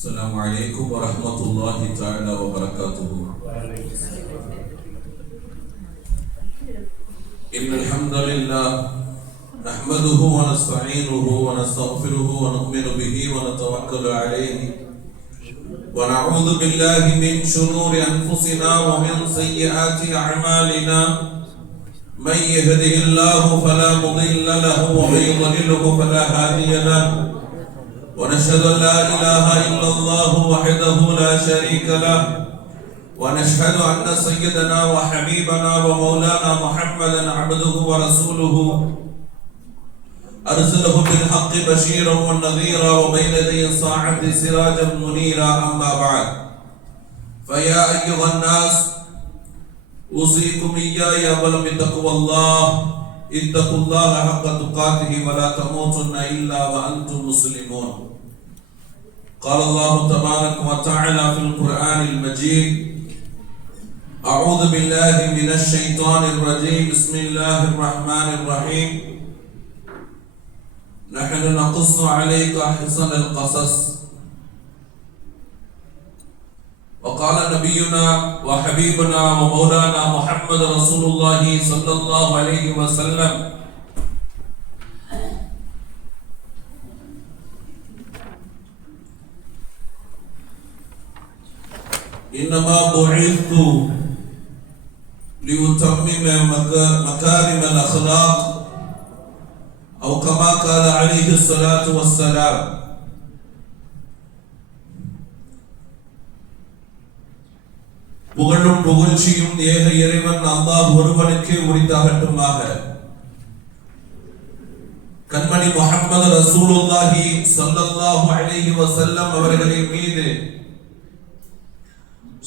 السلام عليكم ورحمة الله تعالى وبركاته. إن الحمد لله نحمده ونستعينه ونستغفره ونؤمن به ونتوكل عليه ونعوذ بالله من شرور أنفسنا ومن سيئات أعمالنا من يهده الله فلا مضل له ومن يضلله فلا هادي له ونشهد أن لا إله إلا الله وحده لا شريك له ونشهد أن سيدنا وحبيبنا ومولانا محمدا عبده ورسوله أرسله بالحق بشيرا ونذيرا وبين يدي الساعة سراجا منيرا. أما بعد فيا أيها الناس أوصيكم إياي أولا بتقوى الله اتقوا الله حق تقاته ولا تموتن إلا وأنتم مسلمون. قال الله تبارك وتعالى في القرآن المجيد: أعوذ بالله من الشيطان الرجيم بسم الله الرحمن الرحيم نحن نقص عليك أحسن القصص. وقال نبينا وحبيبنا ومولانا محمد رسول الله صلى الله عليه وسلم: إنما بعثت لأتمم مكارم الأخلاق أو كما قال عليه الصلاة والسلام. புகழும் புகழ்ச்சியும் ஏக இறைவன் அல்லாஹ் ஒருவனுக்கே உரித்தாகட்டுமாக. கண்மணி முஹம்மது ரசூலுல்லாஹி ஸல்லல்லாஹு அலைஹி வஸல்லம் அவர்களின் மீது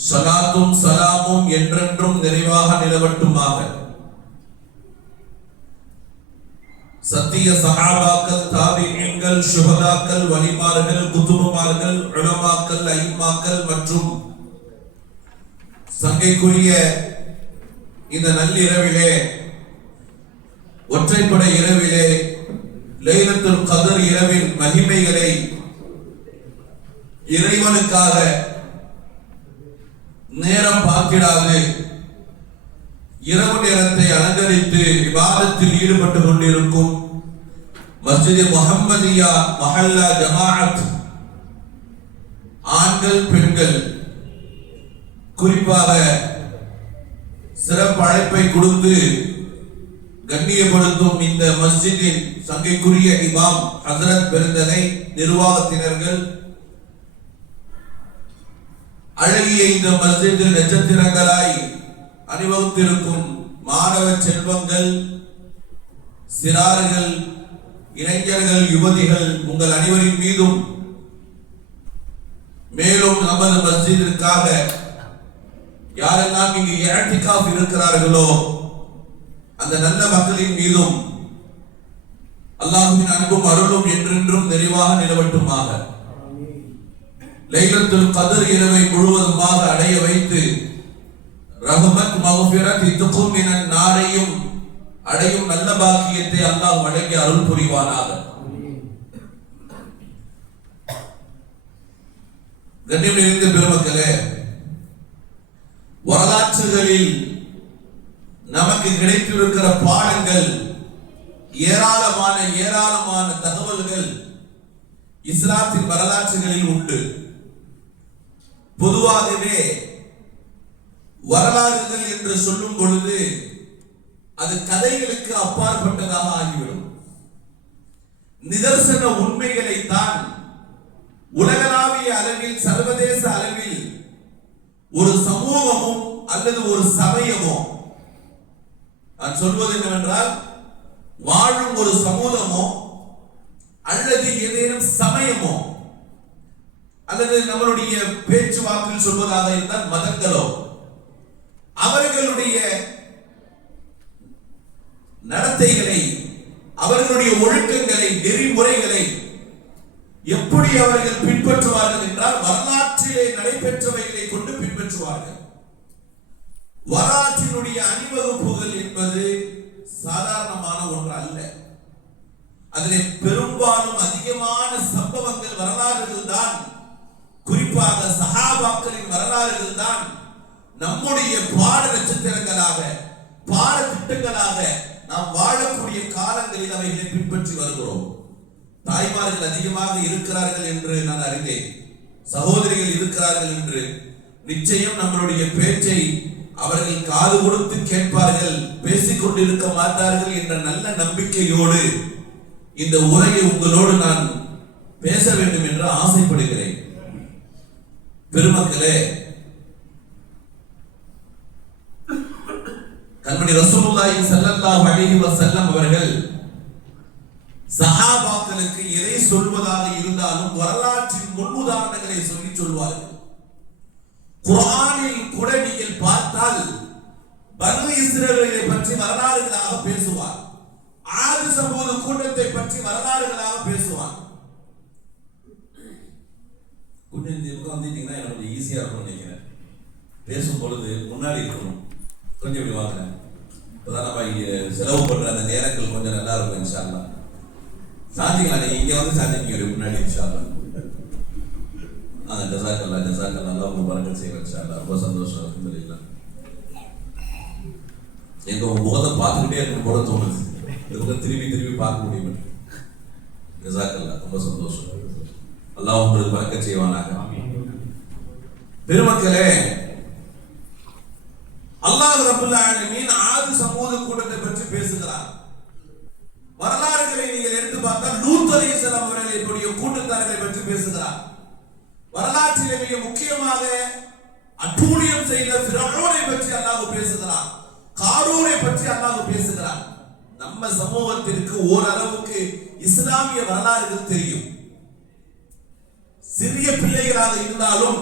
ஸலாத்தும் ஸலாமும் என்றென்றும் நிறைவாக நிலவட்டுமாக. சத்திய சஹாபாக்கள், தாபிஈன்கள், ஷுஹதாக்கள், வலிமார்கள், குதுபுமார்கள், உலமாக்கள், ஐம்மாக்கள் மற்றும் சங்கைக்குரிய இந்த நள்ளிரவிலே, ஒற்றைப்படை இரவிலே, லைலத்துல் கத்ர் இரவின் மகிமைகளை இறைவனுக்காக நேரம் பார்த்திடாது இரவு நேரத்தை அலங்கரித்து இபாதத்தில் ஈடுபட்டு கொண்டிருக்கும் மஸ்ஜித் முஹம்மதியா மஹல்லா ஜமாஅத் ஆண்கள் பெண்கள் குறிப்பாக சிறப்பு அழைப்பை கொடுத்து கண்ணியப்படுத்தும் இந்த மஸ்ஜிதின் சங்கைக்குரிய இமாம் ஹசரத் பெருந்தகை, நிர்வாகத்தினர்கள், அழகிய இந்த மஸ்ஜிதில் நட்சத்திரங்களாய் அணிவகுத்திருக்கும் மாணவ செல்வங்கள், சிறார்கள், இளைஞர்கள், யுவதிகள், உங்கள் அனைவரின் மீதும் மேலும் நமது மஸ்ஜிதிற்காக யாரெல்லாம் இங்கு இஅ்திகாஃப் இருக்கிறார்களோ அந்த நல்ல மக்களின் மீதும் அல்லாஹ்வின் அன்பும் அருளும் என்றென்றும் நிறைவாக நிலவட்டுமாக. லைலத்துல் கத்ர் இரவை முழுவதுமாக அடைய வைத்து ரஹ்மத் மக்ஃபிரத் இத்கும் மினன் நாரையும் அடையும் நல்ல பாக்கியத்தை அல்லாஹ் வழங்கி அருள் புரிவானாக. கண்ணியம் நிறைந்த பெருமக்களே, வரலாற்றுகளில் நமக்கு கிடைத்திருக்கிற பாடங்கள் ஏராளமான தகவல்கள் இஸ்லாத்தின் வரலாற்றுகளில் உண்டு. பொதுவாகவே வரலாறுகள் என்று சொல்லும் பொழுது அது கதைகளுக்கு அப்பாற்பட்டதாக ஆகிவிடும். நிதர்சன உண்மைகளை தான் உலகளாவிய அளவில், சர்வதேச அளவில் ஒரு சமூகமும் அல்லது ஒரு சமயமோ, நான் சொல்வது என்னவென்றால் வாழும் ஒரு சமூகமோ அல்லது ஏதேனும் சமயமோ அல்லது நம்மளுடைய பேச்சுவாக்கில் சொல்வதாக இருந்தால் மதங்களோ அவர்களுடைய நடத்தைகளை, அவர்களுடைய ஒழுக்கங்களை, நெறிமுறைகளை எப்படி அவர்கள் பின்பற்றுவார்கள் என்றால் வரலாற்றிலே நடைபெற்றவைகளை கொண்டு பின்பற்றுவார்கள். வரலாற்றினுடைய அணிவகுப்புகள் என்பது சாதாரணமான ஒன்று அல்ல. அதிலே பெரும்பாலும் அதிகமான சம்பவங்கள் வரலாறுகள் தான், குறிப்பாக சஹாபாக்களின் வரலாறுகள் தான் நம்முடைய பாட நட்சத்திரங்களாக, பாட திட்டங்களாக நாம் வாழக்கூடிய காலங்களில் அவைகளை பின்பற்றி வருகிறோம். தாய்மார்கள் அதிகமாக இருக்கிறார்கள் என்று நான் அறிந்தேன், சகோதரிகள் இருக்கிறார்கள் என்று. நிச்சயம் நம்மளுடைய பேச்சை அவர்கள் காது கொடுத்து கேட்பார்கள், பேசிக் கொண்டிருக்க மாட்டார்கள் என்ற நல்ல நம்பிக்கையோடு இந்த உரையை உங்களோடு நான் பேச வேண்டும் என்று ஆசைப்படுகிறேன். பெருமக்களே, கண்மணி ரசூலுல்லாஹி ஸல்லல்லாஹு அலைஹி வஸல்லம் அவர்கள் சஹாபாக்களுக்கு எதை சொல்வதாக இருந்தாலும் வரலாற்றின் முன்னுதாரணங்களை சொல்லி சொல்வார்கள். குர்ஆனில் கூட நீங்கள் பார்த்தால் பனு இஸ்ரவேலை பற்றி வரலாறுகளாக பேசுவார், ஆது சமூக கூட்டத்தை பற்றி வரலாறுகளாக பேசுவார். கொஞ்சம் இந்த பக்கம் வந்துட்டீங்கன்னா எனக்கு ஈஸியா இருக்கும் நினைக்கிறேன். பேசும் பொழுது முன்னாடி இருக்கணும், கொஞ்சம் இப்படி வாங்க. இப்பதான் நம்ம இங்க செலவு பண்ற அந்த நேரங்கள் கொஞ்சம் நல்லா இருக்கும். இன்ஷா அல்லாஹ் சாந்திங்களா, நீங்க இங்க வந்து சாந்திங்க முன்னாடி. இன்ஷா அல்லாஹ் ஜஸாக்கல்லா அல்லாஹ் உங்க பரக்கத் செய்வார். இன்ஷா அல்லாஹ் ரொம்ப சந்தோஷம். அல்ஹம்துலில்லாஹ். எங்க உங்க முகத்தை பார்த்துக்கிட்டே எனக்கு போல தோணுது, இதுக்கு திரும்பி திரும்பி பார்க்க முடியும். ஜஸாக்கல்லா, ரொம்ப சந்தோஷம். அல்லாஹ் உங்களுக்கு பரக்கத் செய்வானாக. பெருமக்களே, அல்லாஹ் ரப்பல் ஆலமீன் ஆது சமூக கூட்டத்தை பற்றி பேசுகிறார். வரலாறுகளை நீங்கள் எடுத்து பார்த்தால் லூத் அலைஹிஸ்ஸலாம் அவர்களுடைய கூட்டத்தார்களை பற்றி பேசுகிறார். வரலாற்றிலே மிக முக்கியமாக அட்டூழியம் செய்த ஃபிரௌனை பற்றி அல்லாஹ் பேசுகிறார், காரூனை பற்றி அல்லாஹ் பேசுகிறார். நம்ம சமூகத்திற்கு ஓரளவுக்கு இஸ்லாமிய வரலாறுகள் தெரியும். சிறிய பிள்ளைகளாக இருந்தாலும்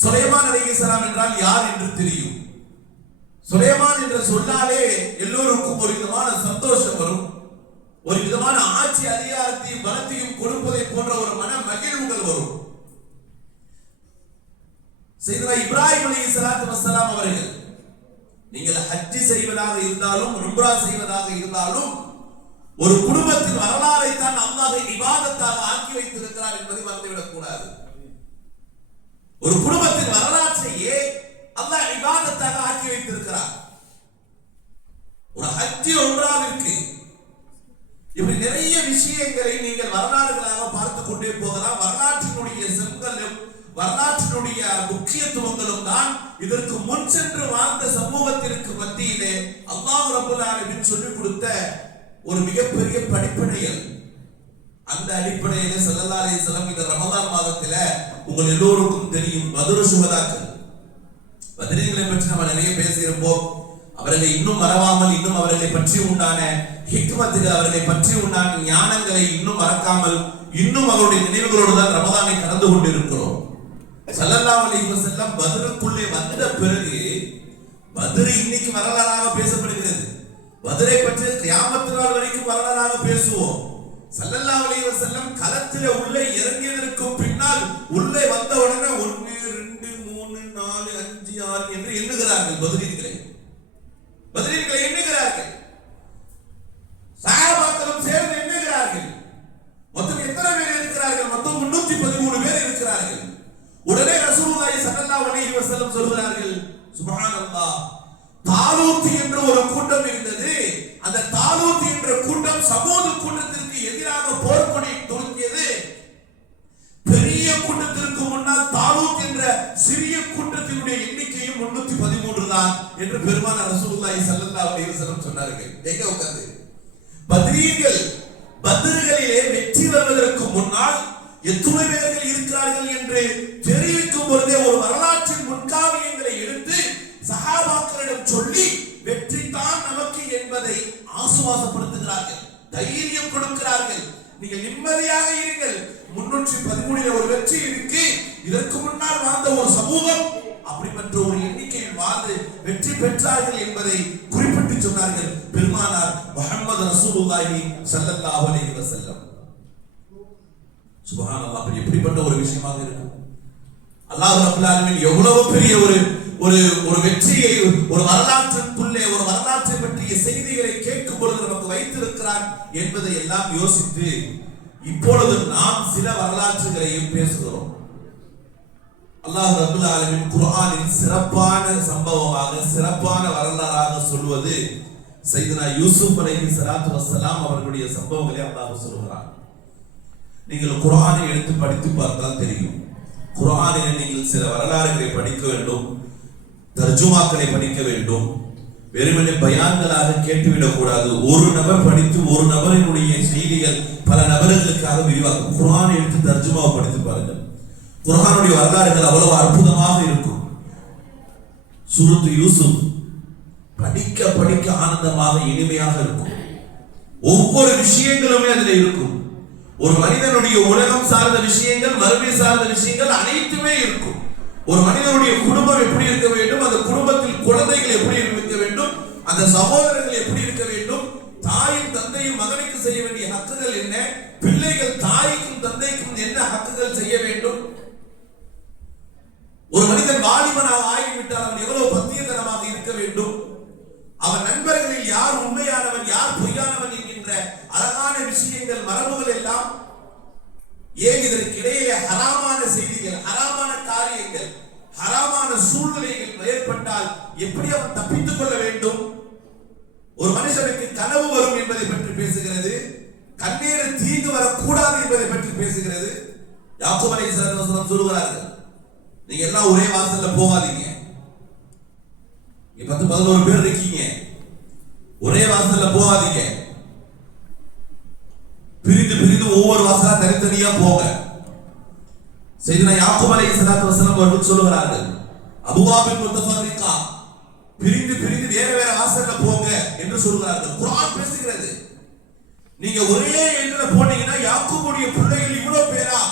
சுலைமான் அலைஹிஸ்ஸலாம் என்றால் யார் என்று தெரியும். சுலைமான் என்ற சொல்லாலே எல்லோருக்கும் ஒரு விதமான சந்தோஷம் வரும், ஒரு விதமான ஆட்சி அதிகாரத்தையும் பலத்தையும் கொடுப்பதை போன்ற ஒரு மன மகிழ்வுகள் வரும். சையதுனா இப்ராஹிம் அலைஹிஸ்ஸலாத்து வஸ்ஸலாம் அவர்கள், நீங்கள் ஹஜ் செய்வதாக இருந்தாலும் உம்ரா செய்வதாக இருந்தாலும் ஒரு குடும்பத்தின் வரலாறை தான் அல்லாஹ் இபாதத்தாக ஆக்கி வைத்திருக்கிறார் என்பதை மறந்துவிடக் கூடாது. ஒரு குடும்பத்தின் வரலாற்றையே அல்லாஹ் இபாதத்தாக ஆக்கி வைத்திருக்கிறார். ஒரு ஹஜ் உம்ராவிற்கு இப்படி நிறைய விஷயங்களை நீங்கள் வரலாறுகளாக பார்த்து கொண்டே போகலாம். வரலாற்றினுடைய செங்கலும் வரலாற்றினுடைய முக்கியத்துவங்களும் தான் இதற்கு முன் சென்று வாழ்ந்த சமூகத்திற்கு மத்தியிலே அல்லாஹ் ரப்பல் ஆலமீன் சொல்லிக் கொடுத்த ஒரு மிகப்பெரிய படிப்பினைகள். அந்த அடிப்படையில ஸல்லல்லாஹு அலைஹி வஸல்லம் இந்த ரமலான் மாதத்துல உங்கள் எல்லோருக்கும் தெரியும் பத்ர் சுஹதாக்கள், பத்ரீகளை பற்றி நம்ம நிறைய பேசியிருப்போம். அவர்களை இன்னும் மறவாமல், இன்னும் அவர்களை பற்றி உண்டான ஹிக்மத்துகள், அவர்களை பற்றி உண்டான ஞானங்களை இன்னும் மறக்காமல், இன்னும் அவருடைய நினைவுகளோடு தான் ரமலானை கடந்து கொண்டிருக்கிறோம். ஸல்லல்லாஹு அலைஹி வஸல்லம் பத்ருக்குள்ளே வந்த பிறகு பத்ர் இன்னைக்கு வரலாறாக பேசப்படுகிறது. பத்ரை பற்றி கியாமத் நாள் வரைக்கும் வரலாறாக பேசுவோம். ஸல்லல்லாஹு அலைஹி வஸல்லம் களத்திலே உள்ளே இறங்கியதற்கு பின்னால் உள்ளே வந்த உடனே 1 2 3 4 5 6 என்று எண்ணுகிறார்கள். பத்ரீன்களை எண்ணுகிறார்கள். சஹாபாக்களும் சேர்ந்து எண்ணுகிறார்கள். மொத்தம் எத்தனை பேர் இருக்கிறார்கள்? மொத்தம் 313 பேர் இருக்கிறார்கள். உடனே ரசூலுல்லாஹி ஸல்லல்லாஹு அலைஹி வஸல்லம் சொல்கிறார்கள், சுப்ஹானல்லாஹ், தாலூத் என்ற ஒரு கூட்டம் இருந்தது. அந்த தாலூத் என்ற கூட்டம் சமூக கூட்டத்திற்கு எதிராக போர்க்கொடி துவங்கியது. பெரிய கூட்டத்திற்கு முன்னால் தாலூத் என்ற சிறிய கூட்டத்தினுடைய எண்ணிக்கையும் 313 தான் என்று பெருமானார் ரசூலுல்லாஹி ஸல்லல்லாஹு அலைஹி வஸல்லம் சொன்னார்கள். எங்க உட்கார்ந்து பத்ரீன்கள் பத்ர்களிலே வெற்றி வருவதற்கு முன்னால் எத்தனை பேர்கள் இருக்கிறார்கள் என்று தெரிவிக்கும் பொழுதே ஒரு வரலாற்றின் முன்காவியங்களை எடுத்து சஹாபாக்களிடம் சொல்லி வெற்றி தான் நமக்கு என்பதை ஆசுவாசப்படுத்துகிறார்கள், தைரியம் கொடுக்கிறார்கள். நீங்கள் நிம்மதியாக இருங்கள், 313 ஒரு வெற்றி இருக்கு, இதற்கு முன்னால் வாழ்ந்த ஒரு சமூகம் அப்படிப்பட்ட ஒரு எண்ணிக்கையில் வாழ்ந்து வெற்றி பெற்றார்கள் என்பதை குறிப்பிட்டு சொன்னார்கள் பெருமானார் முஹம்மது ரசூலுல்லாஹி ஸல்லல்லாஹு அலைஹி வஸல்லம். சுப்ஹானல்லாஹ், அப்படி எப்படிப்பட்ட ஒரு விஷயமாக இருக்கும். அல்லாஹ் ரப்பல் ஆலமீன் எவ்வளவு பெரிய ஒரு வெற்றியை ஒரு வரலாற்றுக்குள்ளே ஒரு வரலாற்றை பற்றிய செய்திகளை கேட்கும் பொழுது நமக்கு வைத்திருக்கிறான் என்பதை எல்லாம் யோசித்து இப்பொழுது நாம் சில வரலாற்றுகளையும் பேசுகிறோம். அல்லாஹ் ரப்பல் ஆலமீன் குர்ஆனில் சிறப்பான சம்பவமாக சிறப்பான வரலாறாக சொல்வது சையதுனா யூசுப் அலைஹிஸ்ஸலாத்து வஸ்ஸலாம் அவர்களுடைய சம்பவங்களை அல்லாஹ் சொல்கிறார். நீங்கள் குர்ஆனை எடுத்து படித்து பார்த்தால் தெரியும். குர்ஆனில் நீங்கள் சில வரலாறுகளை படிக்க வேண்டும், தர்ஜுமாக்களை படிக்க வேண்டும். வெறுமனே பயான்களாக கேட்டுவிடக் கூடாது. ஒரு நபர் படித்து ஒரு நபரினுடைய செய்திகள் பல நபர்களுக்காக விரிவாக்கும். குர்ஆனை எடுத்து தர்ஜுமாவை படித்து பாருங்கள். குர்ஆனுடைய வரலாறுகள் அவ்வளவு அற்புதமாக இருக்கும். சூரத்து யூசுப் படிக்க படிக்க ஆனந்தமாக இனிமையாக இருக்கும். ஒவ்வொரு விஷயங்களுமே அதில் இருக்கும். ஒரு மனிதனுடைய உலகம் சார்ந்த விஷயங்கள், மறுமை சார்ந்த விஷயங்கள் அனைத்துமே இருக்கும். ஒரு மனிதனுடைய குடும்பம் எப்படி இருக்க வேண்டும், அந்த குடும்பத்தில் குழந்தைகள் எப்படி இருக்க வேண்டும், அந்த சகோதரர்கள் எப்படி இருக்க வேண்டும், தாயும் தந்தையும் மகனுக்கு செய்ய வேண்டிய ஹக்குகள் என்ன, பிள்ளைகள் தாய்க்கும் தந்தைக்கும் என்ன ஹக்குகள் செய்ய வேண்டும். ஒரு மனிதன் வாலிபனாக ஆகிவிட்டால் அவன் எவ்வளவு பத்தியத்தனமாக இருக்க வேண்டும், அவன் நண்பர்களில் யார் உண்மையானவன் யார் பொய்யானவன் என்கின்ற அழகான விஷயங்கள் மரபுகள் எல்லாம். ஏன் இதற்கு இடையிலே ஹராமான செய்திகள், ஹராமான காரியங்கள், ஹராமான சூழ்நிலைகள் ஏற்பட்டால் எப்படி அவன் தப்பித்துக் கொள்ள வேண்டும். ஒரு மனுஷனுக்கு கனவு வரும் என்பதை பற்றி பேசுகிறது, கண்ணீர் தீங்கு வரக்கூடாது என்பதை பற்றி பேசுகிறது. யாக்கூப் அலைஹிஸ்ஸலாம் சொல்லுகிறார்கள், நீங்க எல்லாம் ஒரே வாசல்ல போகாதீங்க. 10-11 பேர் இருக்கீங்க, ஒரே வாசல்ல போகாதீங்க. பிரிந்து பிரிந்து ஒவ்வொரு வாசலா தனித்தனியா போக. சையதுனா யாக்கூப் அலைஹிஸ்ஸலாத்து வஸலாம் அவர்கள் சொல்லுகிறார்கள், அபுவாபின் முத்தஃபர்ரிகா, பிரிந்து பிரிந்து வேற வேற வாசல்ல போங்க என்று சொல்கிறார்கள். குர்ஆன் பேசுகிறது. நீங்க ஒரே எண்ணில போனீங்கன்னா யாக்கூபுடைய பிள்ளைகள் இவ்வளவு பேரா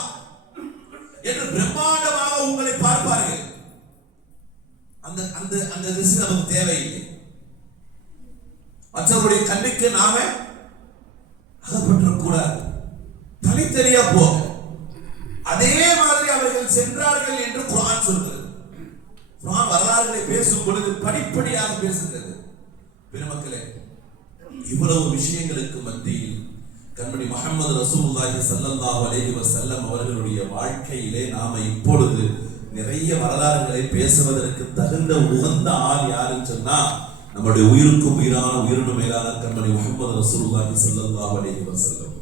என்று பிரம்மாண்டமாக உங்களை பார்ப்பார்கள். அந்த அந்த அந்த திசை நமக்கு தேவையில்லை. மற்றவருடைய கண்ணுக்கு நாம அகப்பற்றக்கூடாது, தனித்தனியா போக. அதே மாதிரி அவர்கள் சென்றார்கள் என்று குர்ஆன் சொல்கிறது. குர்ஆன் வரலாறுகளை பேசும் பொழுது படிப்படியாக பேசுகிறது. பெருமக்களே, இவ்வளவு விஷயங்களுக்கு மத்தியில் கண்மணி முஹம்மது ரசூலுல்லாஹி ஸல்லல்லாஹு அலைஹி வஸல்லம் அவர்களுடைய வாழ்க்கையிலே நாம இப்பொழுது நிறைய வரலாறுகளை பேசுவதற்கு தகுந்த உகந்த ஆள் யாருன்னு சொன்னா நம்முடைய உயிருக்கும் உயிரான உயிரினும் மேலான கண்மணி முஹம்மது ரசூலுல்லாஹி ஸல்லல்லாஹு அலைஹி வஸல்லம்.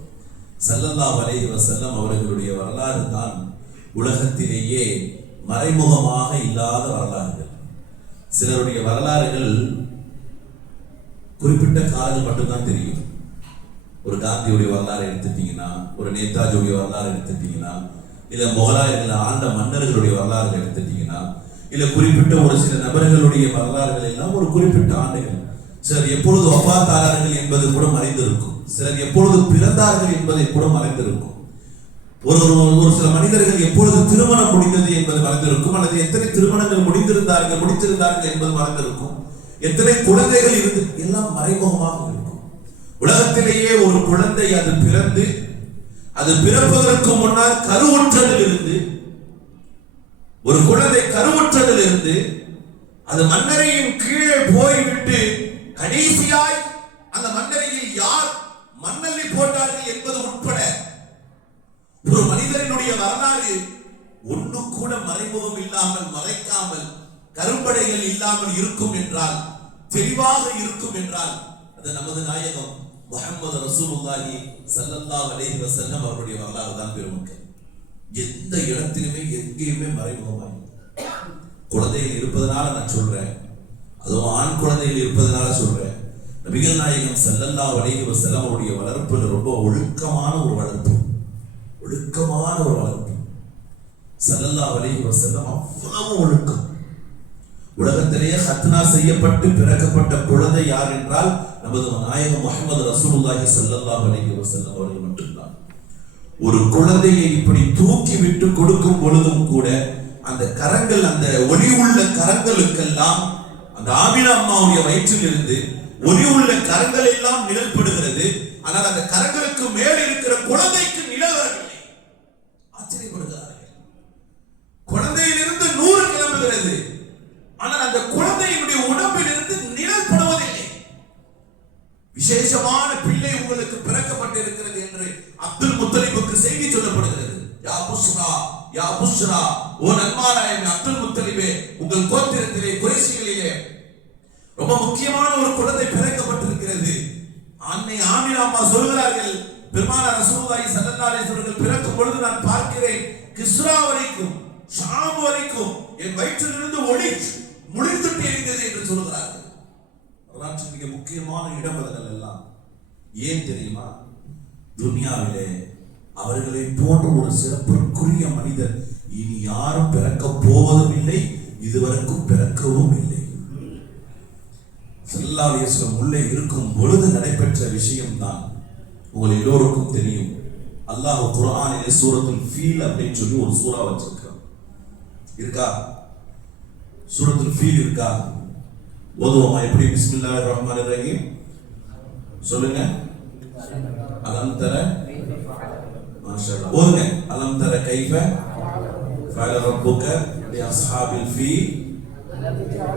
ஸல்லல்லாஹு அலைஹி வஸல்லம் அவர்களுடைய வரலாறு தான் உலகத்திலேயே மறைமுகமாக இல்லாத வரலாறுகள். சிலருடைய வரலாறுகள் குறிப்பிட்ட காலங்கள் மட்டும்தான் தெரியும். ஒரு காந்தியுடைய வரலாறு எடுத்துட்டீங்கன்னா, ஒரு நேதாஜியுடைய வரலாறு எடுத்துட்டீங்கன்னா, இல்ல முகலாயர்கள் ஆண்ட மன்னர்களுடைய வரலாறு எடுத்துட்டீங்கன்னா, இல்ல குறிப்பிட்ட ஒரு சில நபர்களுடைய வரலாறுகள் எல்லாம் ஒரு குறிப்பிட்ட ஆண்டுகள். சிலர் எப்பொழுது வஃபாத்தார்கள் என்பது கூட மறைந்திருக்கும், சிலர் எப்பொழுது பிறந்தார்கள் என்பதை கூட மறைந்திருக்கும். ஒரு சில மனிதர்கள் எப்பொழுது திருமணம் முடிந்தது என்பது மறைந்திருக்கும், அல்லது எத்தனை திருமணங்கள் முடித்திருந்தார்கள் என்பது மறைந்திருக்கும், எத்தனை குழந்தைகள் இருந்து எல்லாம் மறைமுகமாக இருக்கும். உலகத்திலேயே ஒரு குழந்தை அது பிறந்து அது பிறப்பதற்கு முன்னால் கருவுற்றதிலிருந்து ஒரு குழந்தை கருவுற்றதிலிருந்து அது மண்ணறையின் கீழே போய்விட்டு கடைசியாய் அந்த மண்ணறையில் யார் மண்ணள்ளி போட்டார்கள் என்பது உட்பட ஒரு மனிதனுடைய வரலாறு ஒன்று கூட மறைமுகம் இல்லாமல் மறைக்காமல் கரும்படைகள் இல்லாமல் இருக்கும் என்றால், தெளிவாக இருக்கும் என்றால், அது நமது நாயகம் முஹம்மது ரசூலுல்லாஹி ஸல்லல்லாஹு அலைஹி வஸல்லம் அவருடைய வரலாறு தான். பெருமக்கள், எந்த இடத்திலுமே எங்கேயுமே மறைமுகமாய் குழந்தைகள் இருப்பதனால நான் சொல்றேன், அதுவும் ஆண் குழந்தைகள் இருப்பதனால சொல்றேன். நபிகள் நாயகம் ஸல்லல்லாஹு அலைஹி வஸல்லம் அவருடைய வளர்ப்புல ரொம்ப ஒழுக்கமான ஒரு வளர்ப்பு, ஒழுக்கமான ஒரு வளர்ப்பு. ஸல்லல்லாஹு அலைஹி வஸல்லம் அவ்வளவு ஒழுக்கம். உலகத்திலேயே ஹத்னா செய்யப்பட்டு பிறக்கப்பட்ட குழந்தை யார் என்றால் நமது நாயகம் முஹம்மது ரசூலுல்லாஹி ஸல்லல்லாஹு அலைஹி வஸல்லம் அவர்கள் மட்டும்தான். ஒரு குழந்தையை இப்படி தூக்கி விட்டு கொடுக்கும் பொழுதும் கூட அந்த கரங்கள், அந்த ஒளி உள்ள கரங்களுக்கெல்லாம் அந்த ஆமினா அம்மாவுடைய வயிற்றில் இருந்து ஒளி உள்ள கரங்கள் எல்லாம் நிழல்படுகிறது. ஆனால் அந்த கரங்களுக்கு மேல் இருக்கிற குழந்தைக்கு நிழல் வரவில்லை. ஆச்சரியப்படுகிறார்கள். குழந்தையிலிருந்து நூறு கிளம்புகிறது, ஆனால் அந்த குழந்தையினுடைய உடம்பில் இருந்து நிழல் படுவதில்லை. விசேஷமான பிள்ளை உங்களுக்கு பிறக்கப்பட்டிருக்கிறது என்று அப்துல் முத்தலிபுக்கு செய்தி சொல்லப்படுகிறது. யா புஷ்ரா, யா புஷ்ரா, ஓ நன்மாராயமே அப்துல் முத்தலிபே, உங்கள் கோத்திரத்திலே குறைஷிகளிலே ரொம்ப முக்கியமான ஒரு குழந்தை பிறக்கப்பட்டிருக்கிறது. அன்னை ஆமினா அம்மா சொல்கிறார்கள், பெருமானார் ரசூலுல்லாஹி ஸல்லல்லாஹு அலைஹி வஸல்லம் பிறக்கும் பொழுது நான் பார்க்கிறேன், கிஸ்ரா வரைக்கும் ஷாம் வரைக்கும் என் வயிற்றிலிருந்து ஒளி முழித்துட்டு எரிந்தது என்று சொல்கிறார்கள். வரலாற்றில் மிக முக்கியமான இடம் அதனால் எல்லாம். ஏன் தெரியுமா? துனியாவிலே அவர்களை போன்ற ஒரு சிறப்புக்குரிய மனிதர் இனி யாரும் பிறக்க போவதும் இல்லை, இதுவரைக்கும் பிறக்கவும் இல்லை. ஸல்லல்லாஹு அலைஹி வஸல்லம் உள்ளே இருக்கும் பொழுது நடைபெற்ற விஷயம்தான் உங்கள் எல்லோருக்கும் தெரியும். அல்லாஹ் குர்ஆனிலே சூரத்துல் ஃபீல் அப்படின்னு சொல்லி ஒரு சூரா வச்சிருக்கான். இருக்கா? சூரத்துல் ஃபீல் இருக்கா? ஓதுவோமா? எப்படி? பிஸ்மில்லாஹிர் ரஹ்மானிர் ரஹீம் சொல்லுங்க. அலம் தர, மாஷாஅல்லாஹ் ஓதுங்க. அலம் தர கைஃப ஃபஅல ரப்புக பி அஸ்ஹாபில் ஃபீல்.